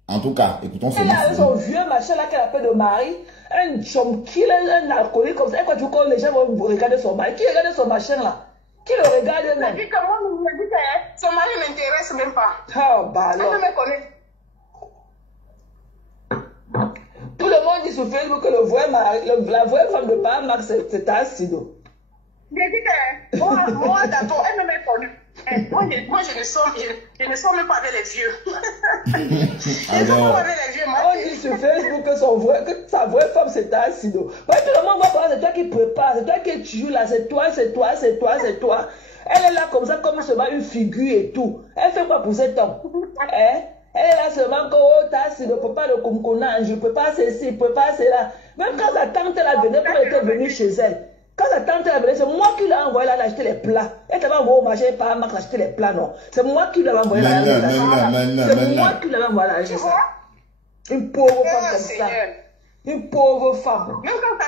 En tout cas, écoutons ce elle a son vieux machin là qu'elle appelle de mari, un chomki, un alcoolique comme ça. Et quand tu connais, les gens vont regarder son mari. Qui regarde son machin là? Qui le regarde même? Son mari ne m'intéresse même pas. Oh, bah alors. Elle ne me connaît. Tout le monde dit sur Facebook que la vraie femme de Papa Marc, c'est Tassido. J'ai dit que moi d'abord, elle ne m'a connu. Moi, je ne sors même pas avec les vieux. On dit sur Facebook que sa vraie femme c'est Tassido. Tout le monde va parler, c'est toi qui prépare, c'est toi qui joues là, c'est toi. Elle est là comme ça, comme seulement une figure et tout. Elle fait quoi pour cet homme? Elle est là seulement que Tassido ne peut pas le kumkona, je ne peux pas ceci, je ne peux pas cela. Même quand sa tante elle venait, quand elle était venue chez elle. Quand sa tante elle venait, c'est moi qui l'ai envoyé là acheter les plats. Elle t'avait envoyé au marché par Marc acheter les plats, non. C'est moi qui l'avais envoyé l'argent. C'est moi qui l'avais envoyé l'argent. Une pauvre femme comme ça. Une pauvre femme. Même quand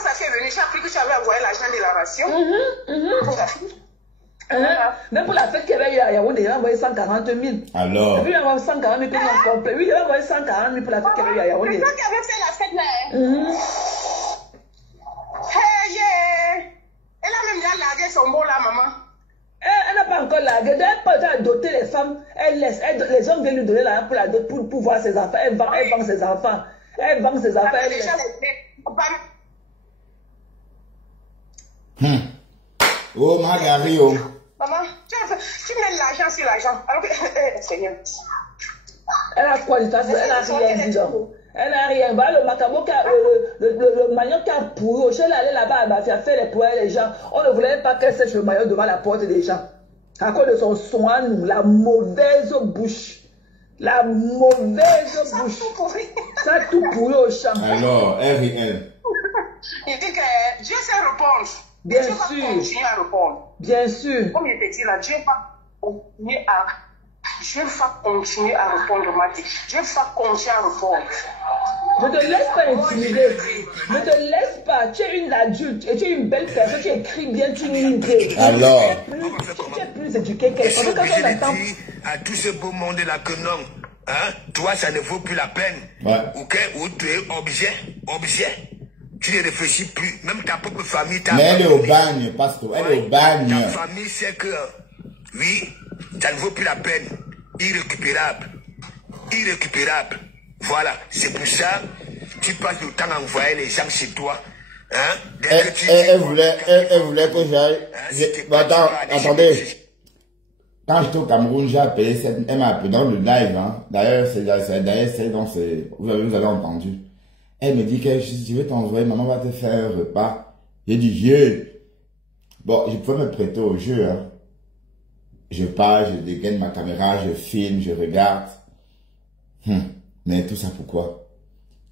ça s'est venu, j'ai appris que tu avais envoyé l'argent de la ration. Même pour la fête qu'il y avait eu à Yaoundé, il a envoyé 140 000. Alors. Et puis il a envoyé 140 000 pour nous complet. Oui, il a envoyé 140 000 pour la fête qu'il y avait eu à Yaoundé. C'est toi qui avais fait la fête là. Elle a même déjà largué son mot là, maman. Elle n'a pas encore largué. Elle n'a pas déjà doté les femmes. Elle laisse. Les hommes viennent lui donner l'argent pour la dot pour voir ses enfants. Elle vend ses enfants. Elle vend ses enfants. Elle laisse. Oh, Marguerite, oh. Maman, tu mets l'argent sur l'argent. Alors que, Seigneur. Elle a quoi du temps? Elle n'a rien, disons. Elle n'a rien. Bah, le macabo, le manioc qui a pourri. Elle allait là-bas, elle m'a fait les poils les gens. On ne voulait pas qu'elle sèche le manioc devant la porte des gens. À cause de son soin, nous, la mauvaise bouche. La mauvaise bouche. Ça a tout pourri au champ. Alors, RL. Il dit que Dieu sait répondre. Bien Dieu sûr. va continuer à répondre. Bien sûr. Comme il te dit là, Dieu va continuer à répondre, Mati. Dieu va continuer à répondre. Ne te laisse pas intimider. Ne te laisse pas. Tu es une adulte et tu es une belle personne. Tu écris bien, tu lis bien. Alors. Tu es plus éduqué qu'elle. Parce que quand on attend. À tout ce beau monde-là que non. Hein? Toi, ça ne vaut plus la peine. Ouais. Ou tu es objet. Tu ne réfléchis plus. Même ta propre famille. Mais elle est au bagne, pasteur. Elle est au bagne. Ta famille sait que, oui, ça ne vaut plus la peine. Irrécupérable. Voilà. C'est pour ça tu passes le temps à envoyer les gens chez toi. Hein? Elle voulait que j'aille. Attendez. Quand j'étais au Cameroun, j'ai appelé elle m'a appelé dans le live. Hein. D'ailleurs, vous avez entendu. Elle me dit que je vais t'envoyer, maman va te faire un repas. J'ai dit, bon, je peux me prêter au jeu. Hein. Je pars, je dégaine ma caméra, je filme, je regarde. Mais tout ça pourquoi?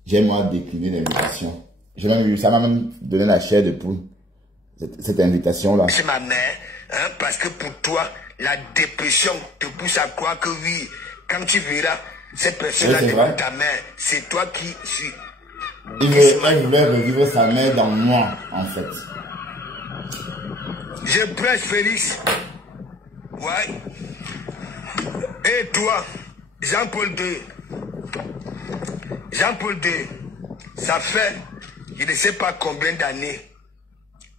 J'ai moi décliné l'invitation. Ça m'a même donné la chair de poule. Cette invitation-là. C'est ma mère, hein, parce que pour toi, la dépression te pousse à croire que oui, quand tu verras cette personne-là devant ta mère, c'est toi qui suis. Elle voulait revivre sa mère dans moi, en fait. Je prêche Félix. Ouais. Et toi, Jean-Paul II. Ça fait, je ne sais pas combien d'années,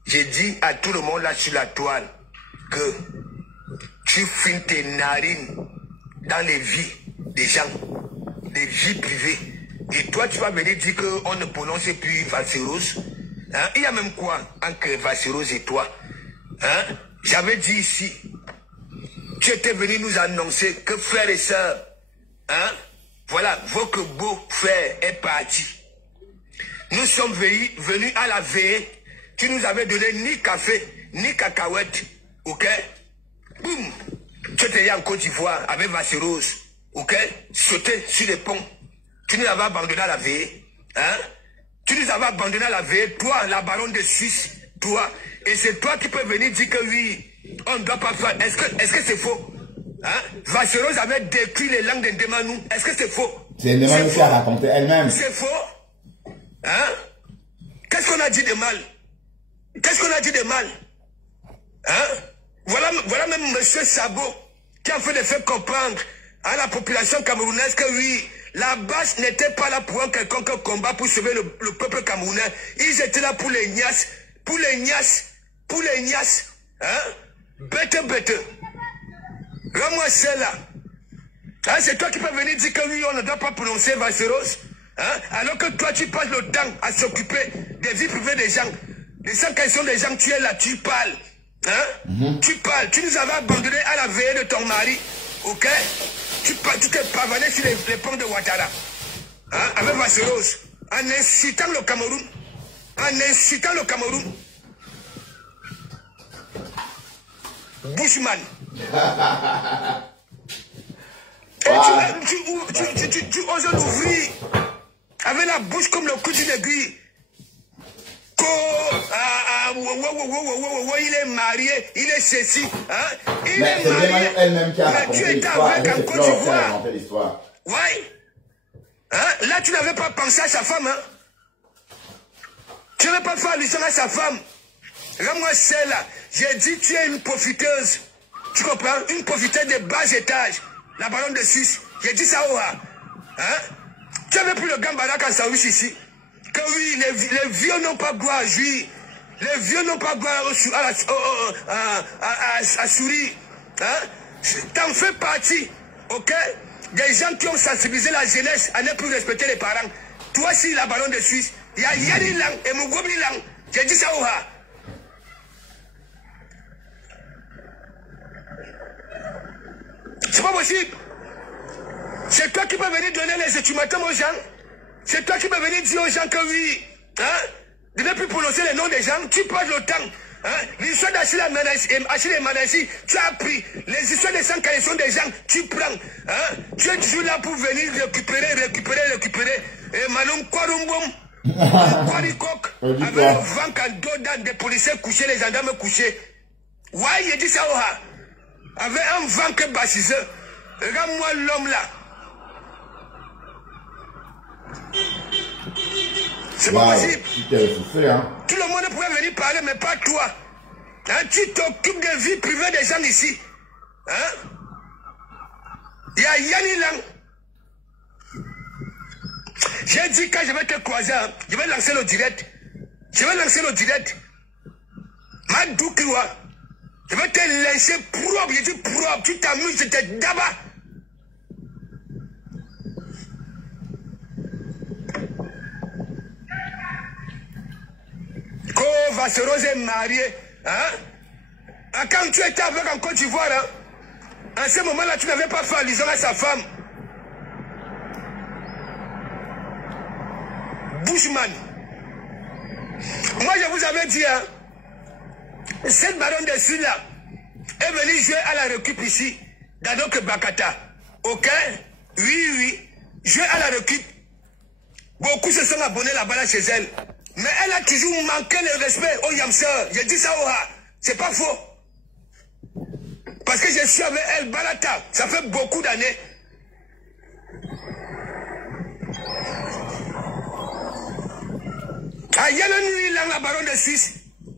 j'ai dit à tout le monde là sur la toile que tu filmes tes narines dans les vies des gens, des vies privées. Et toi, tu vas venir dire qu'on ne prononce plus Vacheros. Hein? Il y a même quoi entre Vacheros et toi? Hein? J'avais dit ici, tu étais venu nous annoncer que frères et sœurs, hein? Voilà, votre beau-frère est parti. Nous sommes venus à la veille. Tu nous avais donné ni café, ni cacahuètes. Ok? Boum! Tu étais en Côte d'Ivoire avec Vacheros. Ok? Sauter sur les ponts. Tu nous avais abandonné à la veille. Hein? Tu nous avais abandonné à la veille. Toi, la baronne de Suisse. Toi. Et c'est toi qui peux venir dire que oui, on ne doit pas faire. Est-ce que c'est faux? Hein? Vacheros avait détruit les langues de Ndemanou. Est-ce que c'est faux? C'est Ndemanou qui a raconté elle-même. C'est faux? Hein? Qu'est-ce qu'on a dit de mal? Hein? Voilà même M. Sabot qui a fait de faire comprendre à la population camerounaise que oui, la base n'était pas là pour un quelconque combat pour sauver le peuple camerounais. Ils étaient là pour les niasses. Hein? Bête. Rends-moi celle-là. Hein? C'est toi qui peux venir dire que oui, on ne doit pas prononcer Vacheros. Hein? Alors que toi, tu passes le temps à s'occuper des vies privées des gens. Les 100 questions des gens, tu es là, tu parles. Hein? Tu parles. Tu nous avais abandonné à la veille de ton mari. Ok? Tu t'es pavané sur les ponts de Ouattara. Hein? Avec Vacheros. En incitant le Cameroun. Bushman. Et tu oses l'ouvrir avec la bouche comme le coup d'une aiguille. il est marié, il est ceci. Hein? Il mais est c'est marié. elle-même qui a Mais raconté tu étais l'histoire. avec en C'est Côte Flore qui a d'Ivoire. raconté l'histoire. Ouais. Hein? Là, tu n'avais pas pensé à sa femme. Hein? Tu n'avais pas fait allusion à sa femme. Regarde-moi celle-là. J'ai dit, tu es une profiteuse. Tu comprends? Une profiteuse de bas étage. La baronne de Suisse. J'ai dit ça au ha. Hein? Tu avais pris le gambara quand ça ici. Que oui, les vieux n'ont pas droit à jouir. Les vieux n'ont pas droit à sourire. Hein? T'en fais partie. Ok? Des gens qui ont sensibilisé la jeunesse à ne plus respecter les parents. Toi aussi, la baronne de Suisse. Il y a Yanni Lang et Mugobi Lang. J'ai dit ça au ha. C'est pas possible. C'est toi qui peux venir donner les ultimatums aux gens. C'est toi qui peux venir dire aux gens que oui. Hein? De ne plus prononcer les noms des gens. Tu perds le temps. Hein? L'histoire d'Achille et Manassi, tu as appris. Les histoires des 100 sont des gens, tu prends. Hein? Tu es toujours là pour venir récupérer. Et Manon Kwarumbom, Kwarikok, avec le vent quand d'autres des policiers couchés, les gendarmes couchés. Ouais, il dit ça, avec un vent que bâtisseur. Regarde-moi l'homme là. C'est pas possible. Tout le monde pourrait venir parler, mais pas toi. Hein, tu t'occupes de vie privée des gens ici. Hein? Il y a Yanni Lang. J'ai dit quand je vais te croiser, hein, je vais lancer le direct. Madoukiwa. Je vais te laisser propre. Je dis propre. Tu t'amuses, je te d'abord. Quand Vasseros est marié, hein? Quand tu étais avec en Côte d'Ivoire, hein? En ce moment-là, tu n'avais pas fait allusion à sa femme. Bushman. Moi, je vous avais dit, hein? Cette baronne de Sud-là est venue jouer à la récup ici, dans notre Bakata. Ok? Oui. Jouer à la récup. Beaucoup se sont abonnés là-bas chez elle. Mais elle a toujours manqué le respect au Yamseur. J'ai dit ça au ha. C'est pas faux. Parce que je suis avec elle, Balata. Ça fait beaucoup d'années. Ah, y'a le nuit là, la baronne de Suisse.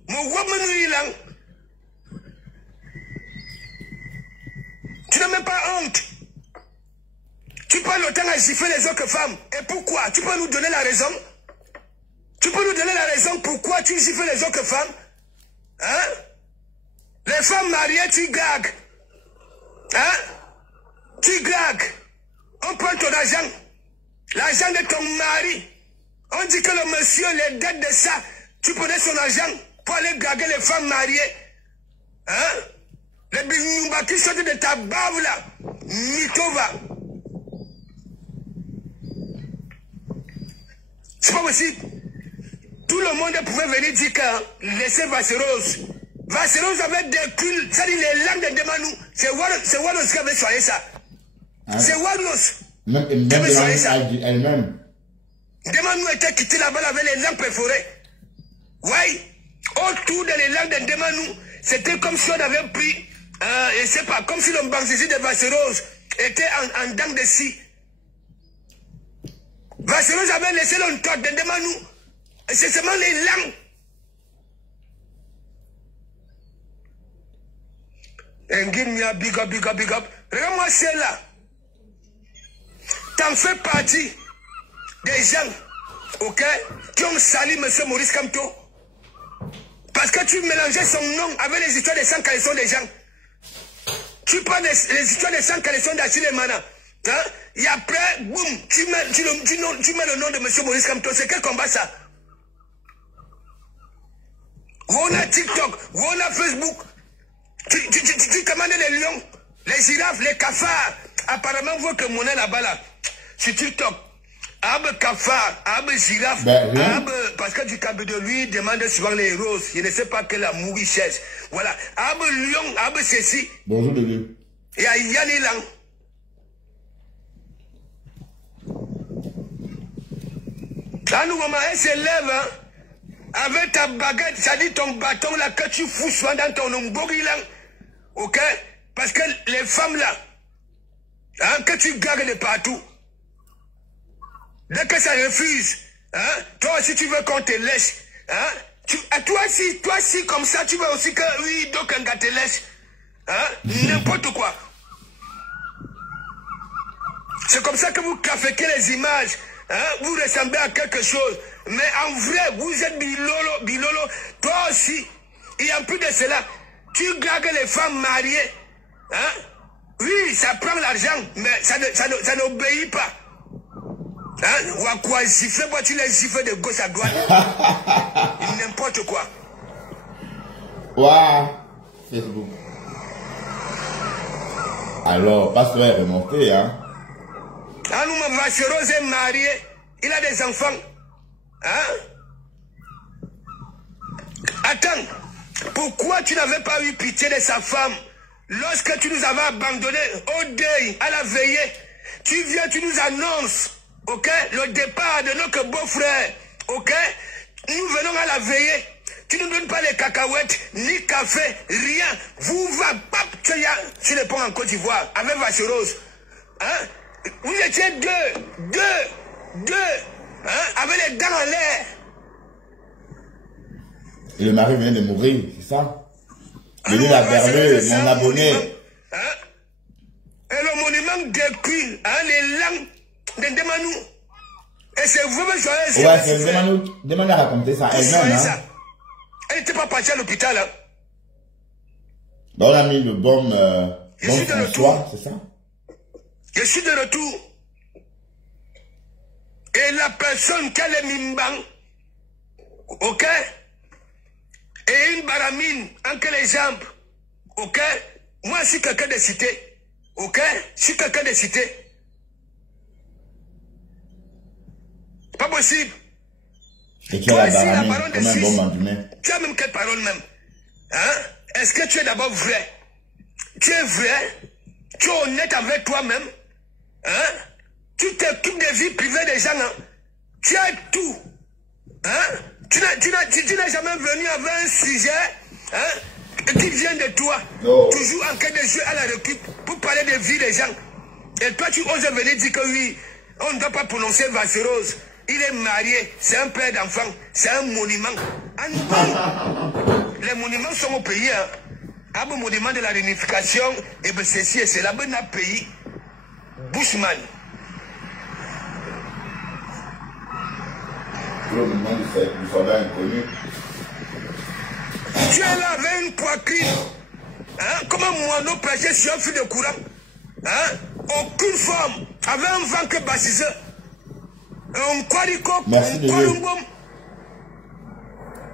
Mon woman nuit là. Tu n'as même pas honte. Tu prends le temps à gifler les autres femmes. Et pourquoi? Tu peux nous donner la raison? Tu peux nous donner la raison pourquoi tu gifles les autres femmes? Hein? Les femmes mariées, tu gagues. Hein? Tu gagues. On prend ton argent. L'argent de ton mari. On dit que le monsieur, les dettes de ça, tu prenais son argent pour aller gaguer les femmes mariées. Hein? Les bignoumbas qui sortent de ta bave là. Mitova. C'est pas possible. Tout le monde pouvait venir dire que laissez Vasseros. Vasseros avait des culs, c'est-à-dire les langues de Demanou. C'est Waros qui avait choisi ça. Hein? C'est Waros. Même elle-même. Demanou était quitté là-bas avec les langues perforées. Oui. Autour des langues de Demanou, c'était comme si on avait pris, je sais pas, comme si le banquier de Vasseros était en dents de scie. Vasseros avait laissé le toit de Demanou. Et c'est seulement les langues. Engimia, big up. Regarde-moi celle-là. T'en fais partie des gens, ok, qui ont sali M. Maurice Kamto. Parce que tu mélangeais son nom avec les histoires des 100 caleçons des gens. Tu parles des histoires des 100 caleçons d'Achille et Mana. Hein? Et après, boum, tu mets le nom de M. Maurice Kamto. C'est quel combat ça? On a TikTok, on a Facebook. Tu commandes les lions, les girafes, les cafards. Apparemment, vous que mon est là-bas là. Sur TikTok. Abe cafard, abe girafe, parce que du cabine de lui demande souvent les roses. Je ne sais pas quel amour il cherche. Voilà. Abe lion, abe ceci. Bonjour de Dieu. Et à Yanni Lang. Là, nous, maman, elle se lève, hein. avec ta baguette, ça dit ton bâton là, que tu fous soin dans ton ombori là. Ok? Parce que les femmes là, hein, que tu gardes de partout, dès que ça refuse, hein, toi aussi tu veux qu'on te laisse, hein, toi si comme ça, tu veux aussi que, oui, donc un gars te laisse, hein, n'importe quoi. C'est comme ça que vous caféquez les images, hein, vous ressemblez à quelque chose, mais en vrai, vous êtes bilolo, toi aussi, et en plus de cela, tu gardes les femmes mariées, hein, oui, ça prend l'argent, mais ça n'obéit pas. Hein? Ou à quoi siffler, moi tu les siffles de gauche à droite. N'importe quoi. Waouh, Facebook. Alors, pasteur est remonté, hein. Ah, nous, ma vacheuse est mariée. Il a des enfants. Hein? Attends. Pourquoi tu n'avais pas eu pitié de sa femme lorsque tu nous avais abandonnés au deuil, à la veillée? Tu viens, tu nous annonces, ok, le départ de notre beau-frère, ok? Nous venons à la veillée. Tu ne nous donnes pas les cacahuètes, ni café, rien. Vous va, pap, sur le pont en Côte d'Ivoire, avec Vacherose. Hein? Vous étiez deux, hein? Avec les dents en l'air. Et le mari vient de mourir, c'est ça? Venu la berleux, mon abonné. Hein? Et le monument détruit, hein, les langues de Demanou. Et c'est vous, mais joyeux. Ouais, c'est Demanou a raconté ça. Elle jeune, hein? Elle n'était pas partie à l'hôpital, hein? Bah, on a mis le bon François, c'est ça? Je suis de retour. Et la personne qui a les mimbang, ok? Et une baramine entre les jambes, ok? Moi, je suis quelqu'un de cité, ok? Je suis quelqu'un de cité. Pas possible. Et tu as la baramine comme un bon mandumé. Tu as même quelle parole même? Hein? Est-ce que tu es d'abord vrai? Tu es vrai? Tu es honnête avec toi-même? Hein? Tu t'occupes des vies privées des gens, hein? Tu as tout. Hein? Tu n'as jamais venu avec un sujet, hein, qui vient de toi. No. Toujours en cas de jeu à la récup pour parler de vie des gens. Et toi, tu oses venir dire que oui, on ne doit pas prononcer Vacherose. Il est marié, c'est un père d'enfant, c'est un monument. Les monuments sont au pays. Hein. Un monument de la réunification, et bien ceci et cela, ben un pays. Bushman. Le nom du soldat inconnu. Tu es là avec une poitrine. Hein? Comme un moineau prêché sur un fil de courant. Hein? Aucune forme. Avec un vent que baptisé. Un quadrico. Merci de Dieu.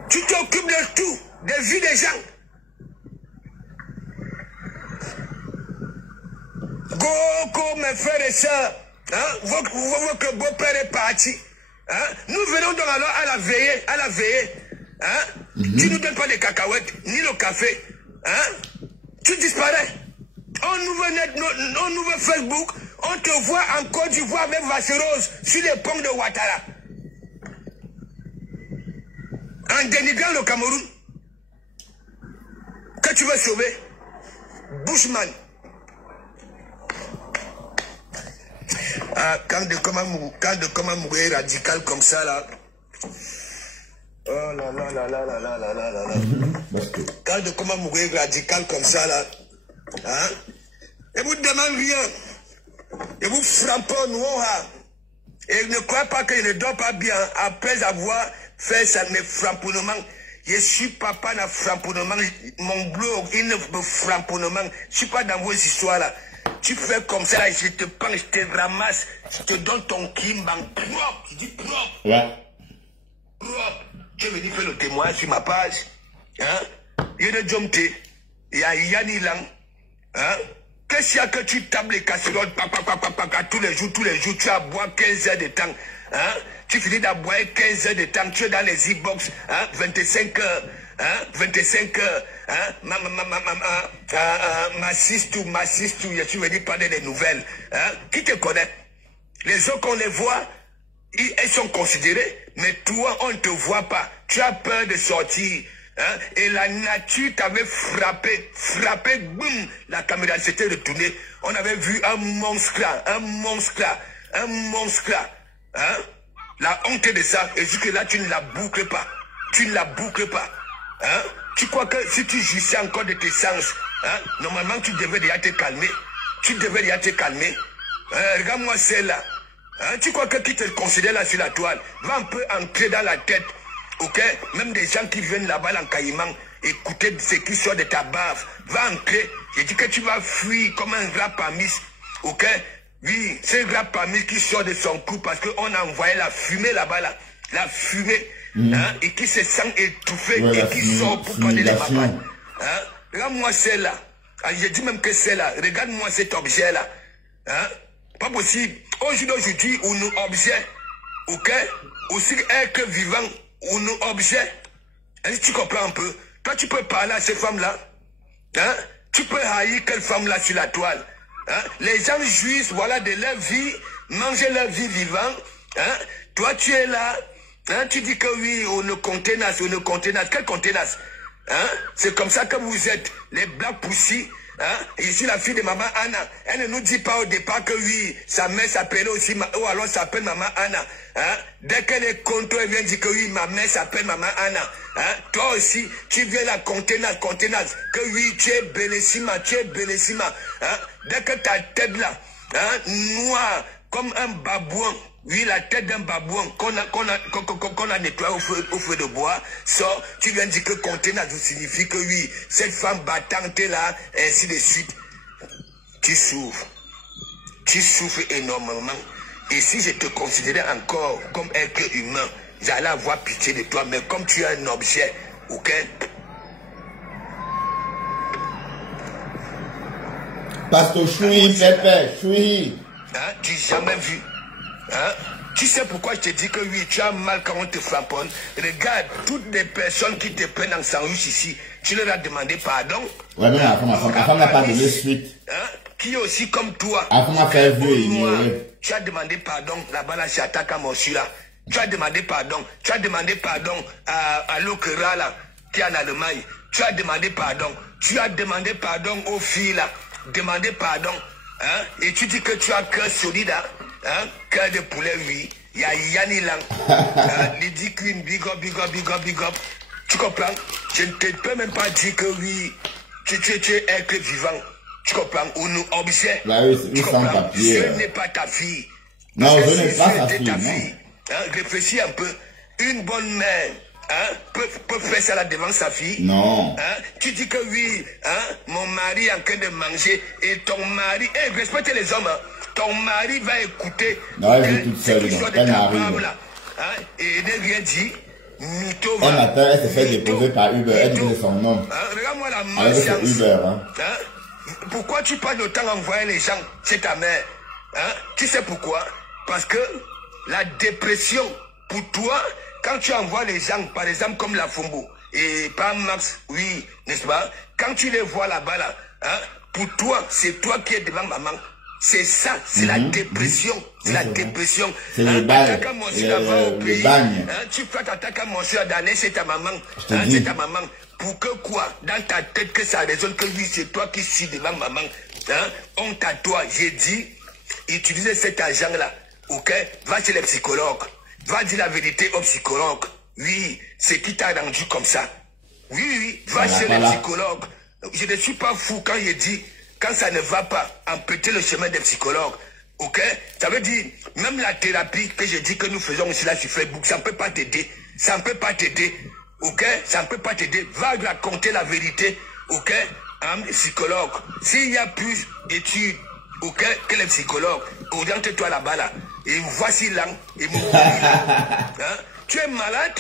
Tu t'occupes de tout. Des vies des gens. Go, mes frères et sœurs. Hein? Votre beau-père est parti. Hein? Nous venons donc alors à la veillée. Hein? Tu ne nous donnes pas de cacahuètes, ni le café. Hein? Tu disparais. On ouvre Facebook, on te voit en Côte d'Ivoire avec Vacherose sur les ponts de Ouattara. En dénigrant le Cameroun. Que tu veux sauver? Bushman. Ah, quand de comment mourir radical comme ça là. Oh là là là là là là là là là. Quand de comment mourir radical comme ça là. Hein? Et vous ne demandez rien. Et vous frappez au noir. Et ne croyez pas que je ne dors pas bien après avoir fait ça, mes framponnements. Je suis papa dans framponnement. Mon blog, il ne me framponnement. Je suis pas dans vos histoires là. Tu fais comme ça, là, je te prends, je te ramasse, je te donne ton kimban propre. Je dis propre. Ouais. Propre. Tu es venu faire le témoin sur ma page. Hein? Il y a des jomte. Il y a Yanni Lang. Hein? Qu'est-ce qu'il y a que tu tapes les casseroles, tous les jours, tu as boire 15 heures de temps. Hein? Tu finis d'aboire 15 heures de temps, tu es dans les e-box, hein? 25 heures. Hein? 25 heures, hein? Ma sister, je suis venu parler des nouvelles. Hein? Qui te connaît? Les autres, on les voit, Elles sont considérées, mais toi, on ne te voit pas. Tu as peur de sortir. Hein? Et la nature t'avait frappé, boum, la caméra s'était retournée. On avait vu un monstre là. Hein? La honte de ça, et jusque là, tu ne la boucles pas. Hein? Tu crois que si tu jouissais encore de tes sens, hein? Normalement, tu devais déjà te calmer. Regarde-moi celle-là. Hein? Tu crois que qui te considère là sur la toile va un peu entrer dans la tête. Ok? Même des gens qui viennent là-bas en Caïman, écouter ce qui sort de ta bave, va entrer. J'ai dit que tu vas fuir comme un rat parmi. Ok? Oui, c'est un rat parmi qui sort de son cou parce qu'on a envoyé la fumée là-bas, là. La fumée. Hein? Et qui se sent étouffé et qui sort pour prendre les mamans. Hein? Regarde-moi celle-là. J'ai dit même que celle-là. Regarde-moi cet objet-là. Hein? Pas possible. Aujourd'hui, on nous objet. Ok? Aussi être vivant. Ou nos objets. Est-ce que tu comprends un peu? Toi, tu peux parler à ces femmes-là. Hein? Tu peux haïr quelle femme-là sur la toile. Hein? Les gens jouissent, voilà, de leur vie, manger leur vie vivant. Hein? Toi, tu es là. Hein? Tu dis que oui, on ne contenace. Quelle contenace? Hein? C'est comme ça que vous êtes, les Black Pussy. Hein? Ici, la fille de maman Anna, elle ne nous dit pas au départ que oui, sa mère s'appelait aussi, ou alors s'appelle maman Anna. Hein? Dès qu'elle est contre, elle vient dire que oui, ma mère s'appelle maman Anna. Hein? Toi aussi, tu viens la contenace, que oui, tu es Bélessima. Hein? Dès que ta tête là, hein, noire, comme un babouin, oui, la tête d'un babouin qu'on a nettoyé au feu de bois, sort, tu viens dire que contenance signifie que oui, cette femme battante là, ainsi de suite. Tu souffres énormément. Et si je te considérais encore comme être humain, j'allais avoir pitié de toi, mais comme tu es un objet, ok? Pasteur Choui, Pépé, Choui. Hein? Tu n'as jamais vu. Hein? Tu sais pourquoi je te dis que oui, tu as mal quand on te frapponne. Regarde, toutes les personnes qui te prennent en sandwich ici, tu leur as demandé pardon. Ouais, mais la femme n'a pas donné suite. Hein? Qui est aussi comme toi. La femme a fait vieux et ignoré. Tu as demandé pardon, là-bas, là, chez Ataka Monsula. Tu as demandé pardon à Lokera, là, qui est en Allemagne. Tu as demandé pardon aux filles, là. Demandez pardon. Hein? Et tu dis que tu as cœur solide, hein? Cœur de poulet, oui. Il y a Yanni Lang. Lydie Queen, big up. Tu comprends? Je ne peux même pas dire que oui, tu es être vivant. Tu comprends? Ou nous objet. Bah oui, tu comprends? Je n'ai pas ta fille. Non, je n'ai pas ta fille. Hein? Réfléchis un peu. Une bonne mère. Hein, peut faire ça là devant sa fille. Non. Hein, tu dis que oui, hein, mon mari est en train de manger et ton mari, respecte les hommes, hein, ton mari va écouter. Non, elle vit toute seule, elle n'arrive. Hein, et ne rien dit. Un matin, elle s'est fait déposer par Uber, elle disait son nom. Hein, regarde-moi la main. Avec ce Uber, hein. Hein, pourquoi tu passes le temps à envoyer les gens chez ta mère? Hein, tu sais pourquoi? Parce que la dépression, pour toi, quand tu envoies les gens, par exemple, comme la Fumbu, et pas Max, oui, n'est-ce pas? Quand tu les vois là-bas, là, hein, pour toi, c'est toi qui es devant maman. C'est ça, c'est la dépression. C'est la dépression. C'est le bagne. Tu fais t'attaquer à mon soeur d'aller chez ta maman. C'est ta maman. Pour que quoi? Dans ta tête, que ça résonne que oui, c'est toi qui suis devant maman. Hein? Honte à toi. J'ai dit, utilisez cet argent-là. Ok? Va chez les psychologues. Va dire la vérité au psychologue. Oui, c'est qui t'a rendu comme ça. Oui, va chez les psychologues. Je ne suis pas fou quand je dis, quand ça ne va pas, amputer le chemin des psychologues. Ok? Ça veut dire, même la thérapie que je dis que nous faisons ici là sur Facebook, ça ne peut pas t'aider. Ok? Ça ne peut pas t'aider. Va raconter la vérité. Ok? Un psychologue. S'il y a plus d'études, ok, que les psychologues, oriente-toi là-bas là. Et voici là, et mon hein? Tu es malade?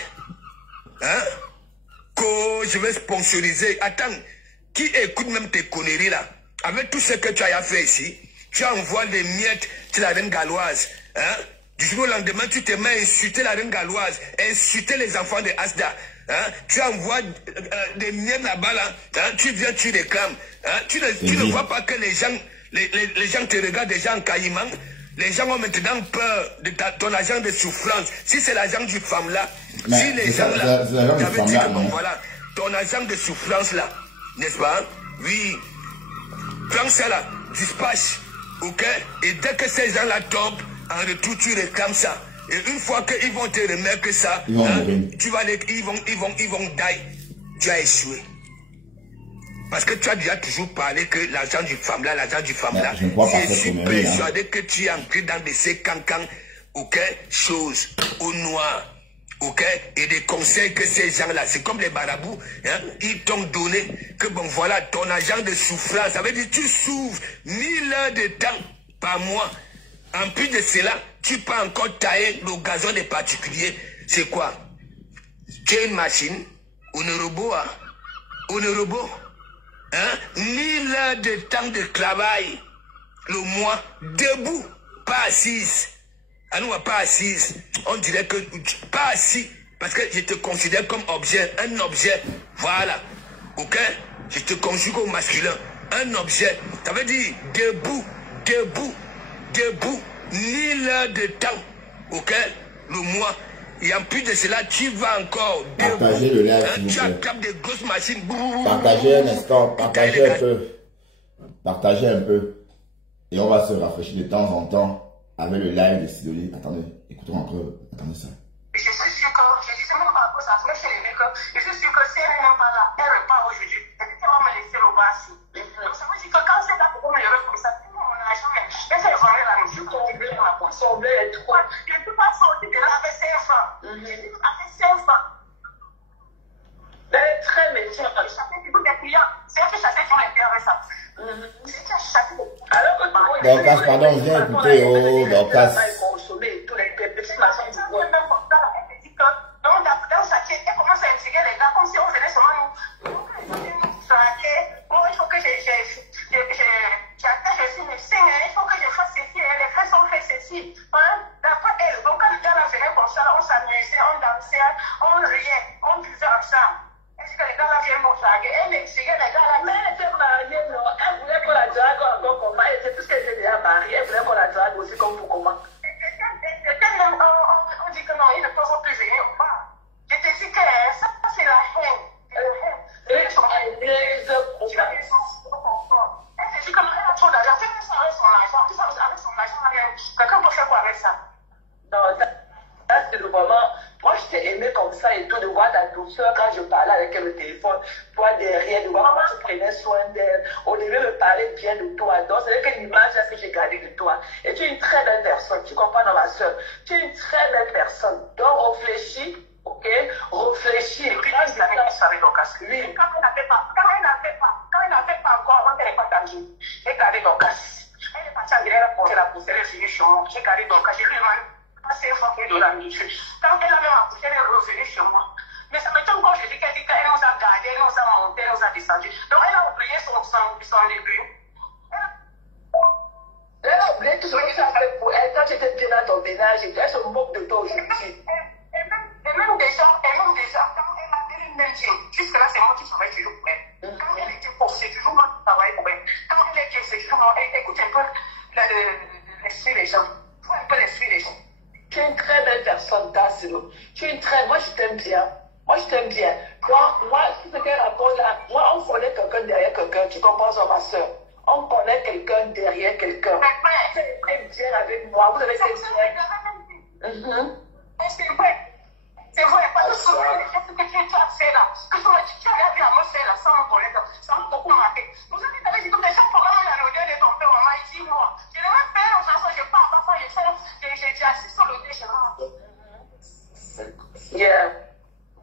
Hein? Que je vais sponsoriser. Attends, qui écoute même tes conneries là? Avec tout ce que tu as fait ici, tu envoies des miettes sur la reine galloise. Hein? Du jour au lendemain, tu te mets à insulter la reine galloise, insulter les enfants de Asda. Hein? Tu envoies des miettes là-bas là. Hein? Tu viens, tu réclames. Hein? Tu ne vois pas que les gens te regardent déjà en caïman. Les gens ont maintenant peur de ton agent de souffrance. Si c'est l'agent du femme là, mais si les gens là, j'avais dit que bon, voilà, ton agent de souffrance là, n'est-ce pas? Oui, prends ça là, dispatch, ok? Et dès que ces gens là tombent, en retour tu réclames ça. Et une fois qu'ils vont te remettre ça, tu vas les, ils vont die. Tu as échoué. Parce que tu as déjà toujours parlé que l'argent du femme là, je suis persuadé que tu es entré dans de ces cancans, ok, choses au noir, ok, et des conseils que ces gens-là, c'est comme les marabouts, hein, ils t'ont donné que bon voilà, ton agent de souffrance, ça veut dire tu souffres 1000 heures de temps par mois. En plus de cela, tu peux encore tailler le gazon des particuliers. C'est quoi? Tu as une machine, un robot, hein? 1000 heures de temps de travail, le mois, debout, pas assise. Ah non, pas assise. On dirait que, pas assis, parce que je te considère comme objet, un objet. Voilà. Ok? Je te conjugue au masculin. Un objet. Ça veut dire debout, 1000 heures de temps. Ok? Le mois. Et en plus de cela, tu vas encore partager le live, hein, tu attrapes des grosses machines. Partagez un instant, partagez un peu. Partagez un peu. Et on va se rafraîchir de temps en temps avec le live de Sidoli. Attendez, écoutons un peu. Attendez ça. Je suis sûr que, je suis même pas pour ça, chez les mecs, je suis sûr que si elle n'est même pas là, elle repart aujourd'hui. Elle va me laisser au bas. Donc ça veut dire que quand c'est là pour me lever comme ça, tout le monde n'a jamais. Mais c'est vraiment la musique, son blé est trop. Je ne peux pas sortir de là avec 5 francs. Avec 5 francs. Elle est très méchante. Chacun qui veut des clients, c'est elle qui chasse sur les clients avec ça. C'est qui a chassé. Alors que Dorcas, pardon, viens écouter, oh, Dorcas. Elle commence à intriguer les gars comme si on venait seulement nous. Il faut que j'attache aussi mes signes, il faut que je fasse ceci, les frères ont fait ceci. D'après elle, donc quand les gars venaient comme ça, on s'amusait, on dansait, on riait, on buvait ensemble. Est-ce que les gars là viennent nous draguer? Elle m'expliquait les gars là. Mais elle était mariée, non? Elle voulait qu'on la drague encore comment? Elle était puisqu'elle était déjà mariée, elle voulait qu'on la drague aussi comme pour comment? On dit que non, ils ne peuvent plus venir ou pas. Je te dis que ça, c'est la haine. Elle sont haineuses. Elle te dit que non, elle a trop d'argent. Fais ça avec son argent. Avec son argent, quelqu'un peut faire quoi avec ça? Non, ça c'est vraiment. Moi, je t'ai aimé comme ça et tout, de voir ta douceur quand je parlais avec elle au téléphone, toi derrière, de voir comment tu prenais soin d'elle. Au début, me parlait bien de toi. Donc, c'est quelle image est-ce que j'ai gardée de toi? Et tu es une très belle personne, tu comprends, non, ma soeur? Tu es une très belle personne. Donc, réfléchis, ok? Réfléchis. Et puis, là, je l'avais dit, ça avec Dorcas. Oui. Quand elle n'avait pas encore, avant qu'elle n'ait pas tangé, j'ai gardé Dorcas. Elle est partie en direct pour la pousser, elle est venue chez moi. J'ai gardé Dorcas. J'ai lui demandé. C'est fort de la nourriture. Quand elle a même accouché, elle est revenue chez moi. Mais ça m'étonne quand je dis qu'elle nous a gardés, elle nous a monté, elle nous a descendu. Donc elle a oublié son début. Elle a oublié tout ce que tu as fait pour elle quand tu étais bien dans ton ménage et elle se moque de toi aujourd'hui. Et même déjà, quand elle a dit une jean, jusque-là, c'est moi qui travaille toujours pour elle. Quand elle était pauvre, c'est toujours moi qui travaille pour elle. Quand elle était, c'est toujours moi. Elle écoute un peu l'esprit des gens. Faut un peu l'esprit des gens. Tu es une très belle personne, Tassilo. Tu es une très... Moi, je t'aime bien. Moi, ce qu'elle raconte là, moi, on connaît quelqu'un derrière quelqu'un. Tu comprends ça, ma soeur? On connaît quelqu'un derrière quelqu'un. Tu es bien avec moi. Vous avez été bien. C'est vrai. C'est vrai. Parce que ce que tu as fait là, que tu avais vu à moi faire là, sans me connaître, ça m'a beaucoup marqué. Vous avez dit que chaque fois que la l'odeur de ton père, maman, il dit moi. Je n'ai même pas une chanson, je parle pas, j'ai assis sur le déjeuner.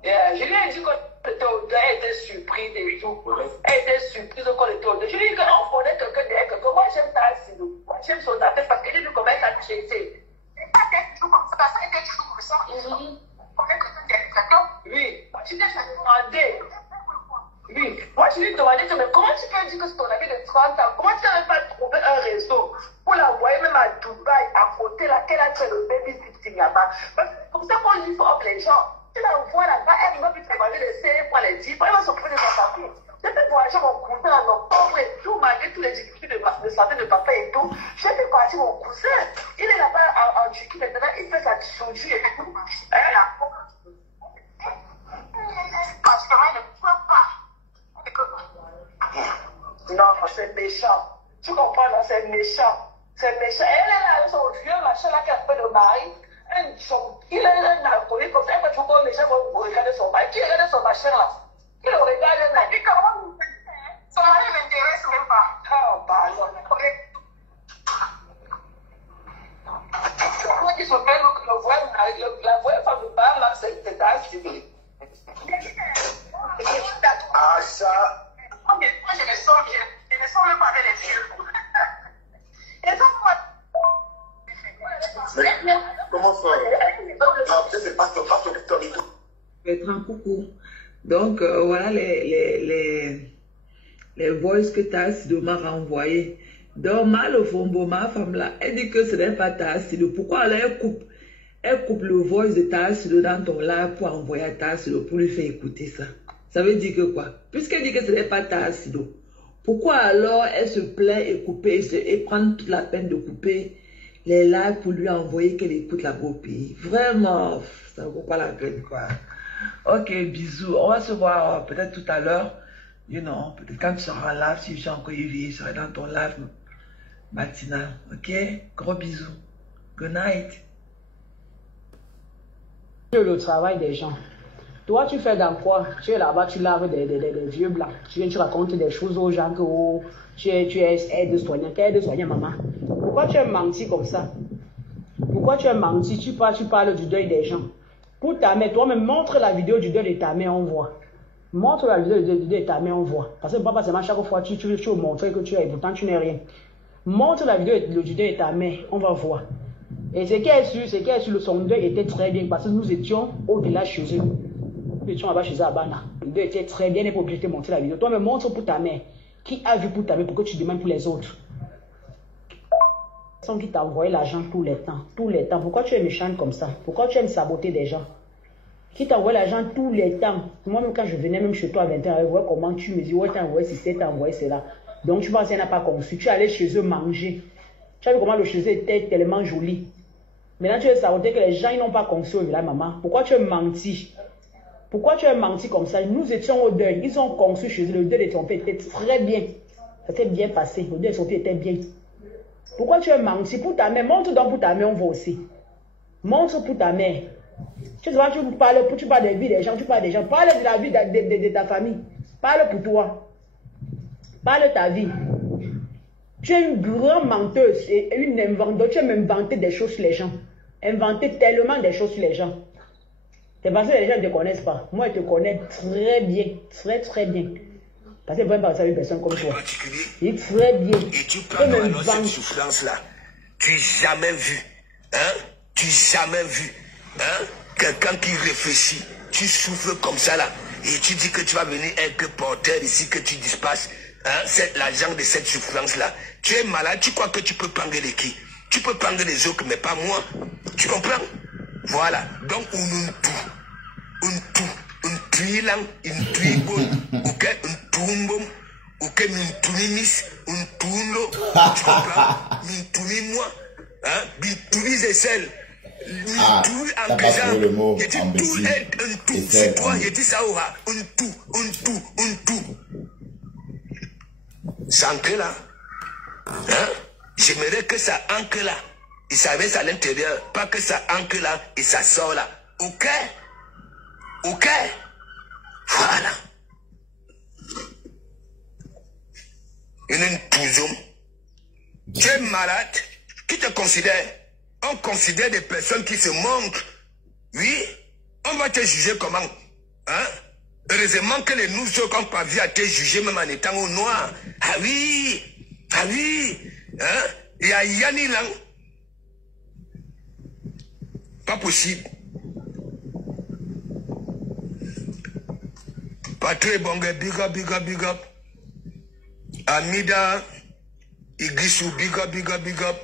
Je lui ai dit que elle était surprise et tout. Elle était surprise quand elle était au Je lui ai dit qu'on connaît quelqu'un derrière quelqu'un. Moi, j'aime ta Sidou. Moi, j'aime son affaire parce qu'elle dit comment elle t'a chassé. C'est pas toujours comme ça. Ça a été toujours comme ça. On est quelqu'un derrière quelqu'un. Oui. Moi, je t'ai demandé. Oui. Moi, je lui ai demandé, mais comment tu peux dire que c'est ton ami de 30 ans? Comment tu n'avais pas trouvé un réseau pour l'envoyer même à Dubaï, à côté là, qu'elle a fait le babysitting là-bas? Parce que c'est comme ça qu'on lui forme les gens. Tu l'envoies là-bas, elle va plus te demander de serrer pour les 10 fois, elle va s'occuper de sa famille. J'ai fait voyager mon cousin en octobre et tout, malgré tous les difficultés de santé de papa et tout. J'ai fait partir mon cousin. Il est en Turquie, maintenant, il fait sa chirurgie et tout. Parce qu'elle ne peut pas. Non, c'est méchant. Tu comprends, non, c'est méchant. C'est méchant. Elle est là, son vieux machin là qui a fait de mari. Il est un alcoolique comme ça. Les gens vont regarder son mari. Qui regarde son machin là? Qui le regarde là? Et comment son mari ne m'intéresse même pas. Oh, pardon. Comment il se fait la vraie femme de Baham, c'est état civil. Ah, ça. Moi, je me sens bien. Je ne sens même pas avec les yeux. Comment ça? C'est pas ton victoire. Bertrand, coucou. Donc, voilà les voices que Tassido m'a renvoyées. Donc, Malofombo, ma femme là, elle dit que ce n'est pas Tassido. Pourquoi elle coupe le voice de Tassido dans ton live pour envoyer à Tassido pour lui faire écouter ça? Ça veut dire que quoi? Puisqu'elle dit que ce n'est pas Tassido, pourquoi alors elle se plaint et couper et prendre toute la peine de couper les lives pour lui envoyer qu'elle écoute la beau pays? Vraiment, ça ne vaut pas la peine quoi. Ok, bisous. On va se voir peut-être tout à l'heure. You know, peut-être quand tu seras en live, si j'ai encore eu, je serai dans ton live matinal. Ok? Gros bisous. Good night. Le travail des gens. Toi, tu fais dans quoi? Tu es là-bas, tu laves des vieux blancs. Tu viens, tu racontes des choses aux gens que oh, tu es aide-soignant. Tu es aide-soignant, maman. Pourquoi tu as menti comme ça? Pourquoi tu as menti? Tu parles du deuil des gens. Pour ta mère, toi-même, montre la vidéo du deuil de ta mère, on voit. Montre la vidéo du deuil de ta mère, on voit. Parce que pas seulement chaque fois, tu veux montrer que tu es, et pourtant tu n'es rien. Montre la vidéo du deuil de ta mère, on va voir. Et ce qui est sûr, son deuil était très bien parce que nous étions au village chez eux. Nous étions là-bas chez eux à Bana. Le deuil était très bien, il n'est pas obligé de te montrer la vidéo. Toi-même, montre pour ta mère. Qui a vu pour ta mère pour que tu demandes pour les autres? Personne qui t'a envoyé l'argent tous les temps. Tous les temps. Pourquoi tu es méchante comme ça? Pourquoi tu aimes saboter des gens? Qui t'envoie l'argent tous les temps? Moi-même, quand je venais même chez toi à 20h, je vois comment tu me dis, ouais, t'as envoyé ceci, t'as envoyé cela. Donc, tu penses qu'elle n'a pas conçu. Tu es allé chez eux manger. Tu as vu comment le chez eux était tellement joli. Maintenant, tu veux saboter que les gens n'ont pas conçu au village, maman. Pourquoi tu as menti? Pourquoi tu as menti comme ça? Nous étions au deuil. Ils ont conçu chez eux. Le deuil de ton père était très bien. Ça s'est bien passé. Le deuil de son père était bien. Pourquoi tu as menti? Pour ta mère, montre donc pour ta mère, on voit aussi. Montre pour ta mère. Tu vois, tu parles de la vie des gens, tu parles des gens. Parle de la vie de ta famille. Parle pour toi. Parle de ta vie. Tu es une grande menteuse et une inventeuse. Tu aimes inventer des choses sur les gens. Inventer tellement des choses sur les gens. C'est parce que les gens ne te connaissent pas. Moi, je te connais très bien. Très, très bien. Parce que je ne peux pas passer une personne comme toi. Il est très bien. Et tu prends alors cette souffrance-là. Tu n'as jamais vu. Hein? Tu n'as jamais vu. Hein? Quelqu'un qui réfléchit. Tu souffres comme ça là. Et tu dis que tu vas venir être porteur ici, que tu dispasses. Hein? C'est l'argent de cette souffrance-là. Tu es malade, tu crois que tu peux prendre les qui? Tu peux prendre les autres, mais pas moi. Tu comprends? Voilà. Donc, on tuilang, une tuibon, ok, un tumbom, ok, une tunimis, un tundo, tu comprends? Une tunimoi, hein, une tunis et celle. Ah, t'as pas trouvé le mot en bêtise. Un tout, c'est toi, j'ai dit ça aura. Un tout. Ça ancre là. Hein? J'aimerais que ça ancre là. Et ça reste à l'intérieur. Pas que ça ancre là et ça sort là. Ok? Ok? Voilà. Une touzoum. Tu es malade. Qui te considère? On considère des personnes qui se montrent. Oui, on va te juger comment? Hein? Heureusement que les nous ceux qui n'ont pas vu à te juger même en étant au noir. Ah oui, hein? Il y a Yanni Lang. Pas possible. Patrick Bonga, big up. Amida, Igisou, big up.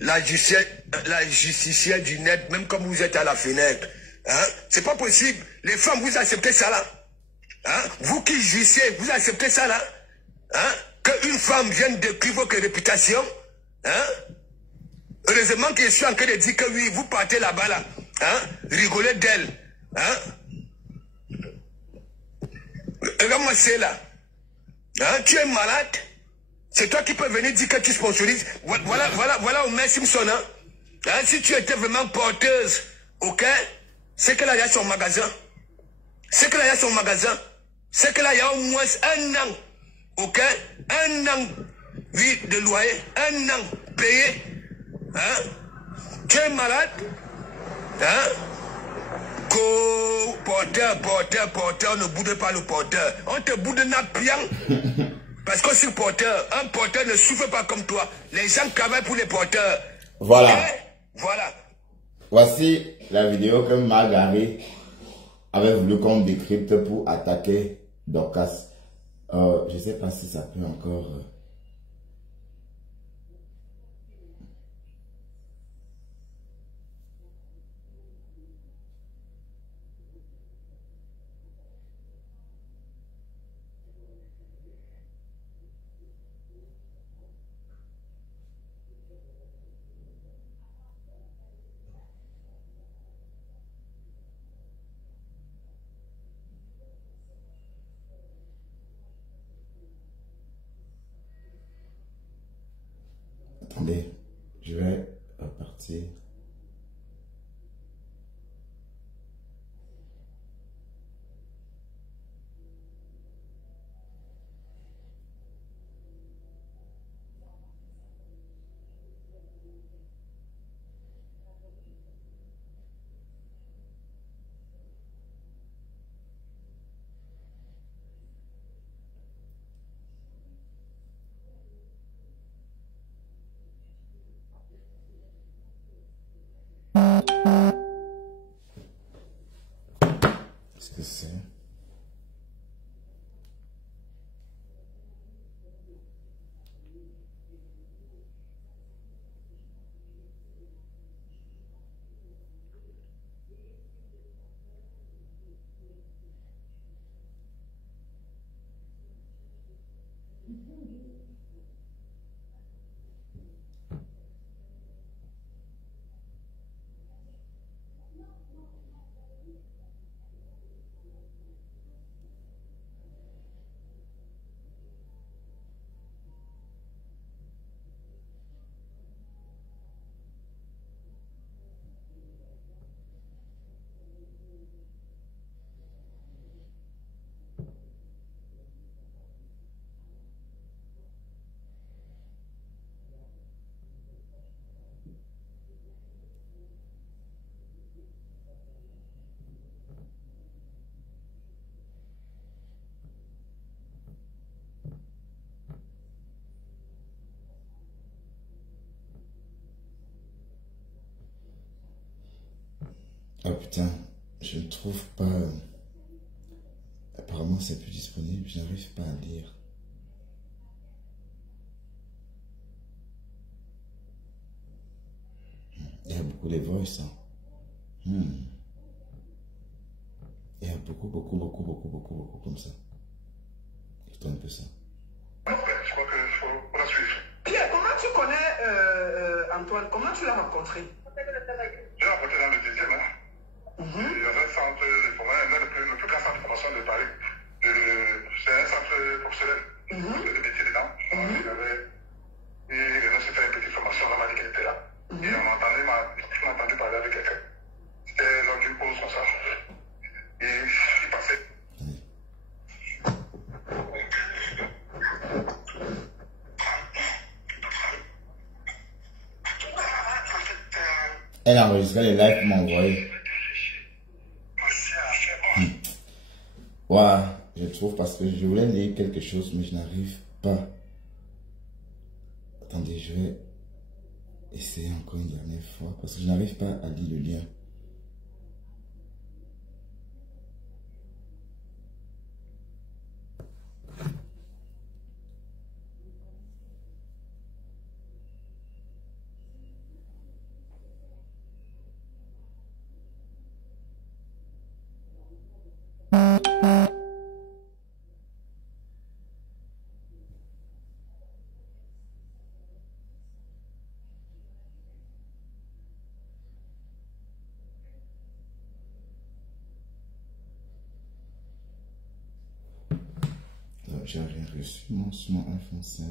La justicière du net, même comme vous êtes à la fenêtre. Hein? C'est pas possible. Les femmes, vous acceptez ça là? Hein? Vous qui jugez, vous acceptez ça là? Hein? Qu'une femme vienne détruire votre réputation? Hein? Heureusement que je suis en train de dire que oui, vous partez là-bas, là. Hein? Rigolez d'elle. Hein? Regarde-moi, c'est là. Hein? Tu es malade. C'est toi qui peux venir dire que tu sponsorises. Voilà Omer Simpson. Hein? Hein? Si tu étais vraiment porteuse, ok? C'est que là, il y a son magasin. C'est que là, il y a son magasin. C'est que là, il y a au moins 1 an. Ok? 1 an, oui, de loyer. 1 an payé. Hein? Tu es malade? Hein? Porteur, ne boude pas le porteur. On te boude n'a bien. Parce que sur porteur, un porteur ne souffre pas comme toi. Les gens travaillent pour les porteurs. Voilà. Okay? Voilà. Voici la vidéo que Margaret avait voulu qu'on décrypte pour attaquer Dorcas. Je ne sais pas si ça peut encore... Attendez, je vais repartir. Qu'est-ce que c'est? Ah putain, je ne trouve pas... Apparemment c'est plus disponible, je n'arrive pas à lire. Il y a beaucoup de voices. Hein. Il y a beaucoup comme ça. Écoutez un peu ça. Je crois qu'il faut la suivre. Pierre, comment tu connais Antoine? Comment tu l'as rencontré? J'ai rencontré dans le 10e. Hein. Il y avait un centre de formation, le plus grand centre de formation de Paris. C'est un centre professionnel. Il y avait des métiers dedans. Il s'est fait une petite formation, on m'a dit qu'elle était là. Et on m'a entendu parler avec quelqu'un. C'était lors d'une pause comme ça. Et il passait. Elle a enregistré les lives pour m'envoyer. Ouais, je trouve parce que je voulais lire quelque chose, mais je n'arrive pas. Attendez, je vais essayer encore une dernière fois parce que je n'arrive pas à lire le lien. j'ai rien reçu, moi, sur mon iPhone 16.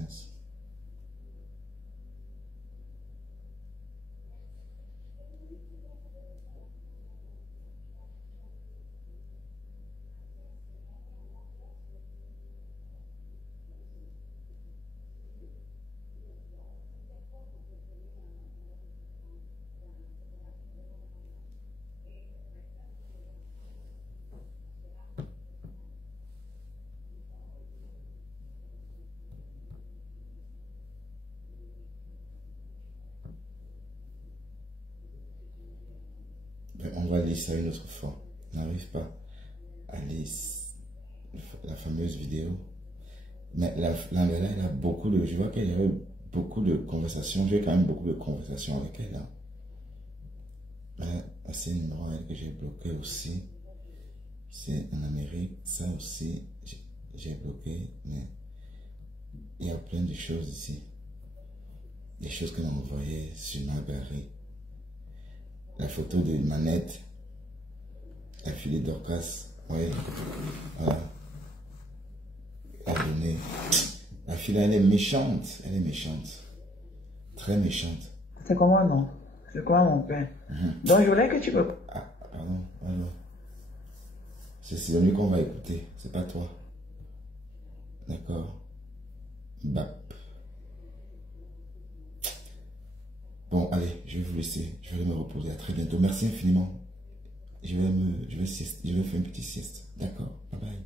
On va lire ça une autre fois. On n'arrive pas à lire la fameuse vidéo. Mais là, elle a beaucoup de... Je vois qu'il y a eu beaucoup de conversations. J'ai quand même beaucoup de conversations avec elle. C'est un numéro que j'ai bloqué aussi. C'est en Amérique. Ça aussi, j'ai bloqué. Mais il y a plein de choses ici. Des choses qu'elle m'a envoyées sur ma galerie. La photo de Manette, la fille de Dorcas, oui, voilà. Elle a donné. La fille, elle est méchante, très méchante. C'est comment non? C'est comment mon père? Donc je voulais que tu me... Ah, pardon, alors. C'est lui qu'on va écouter, c'est pas toi. D'accord. Bap. Bon, allez, je vais vous laisser. Je vais aller me reposer. À très bientôt. Merci infiniment. Je vais faire une petite sieste. D'accord. Bye bye.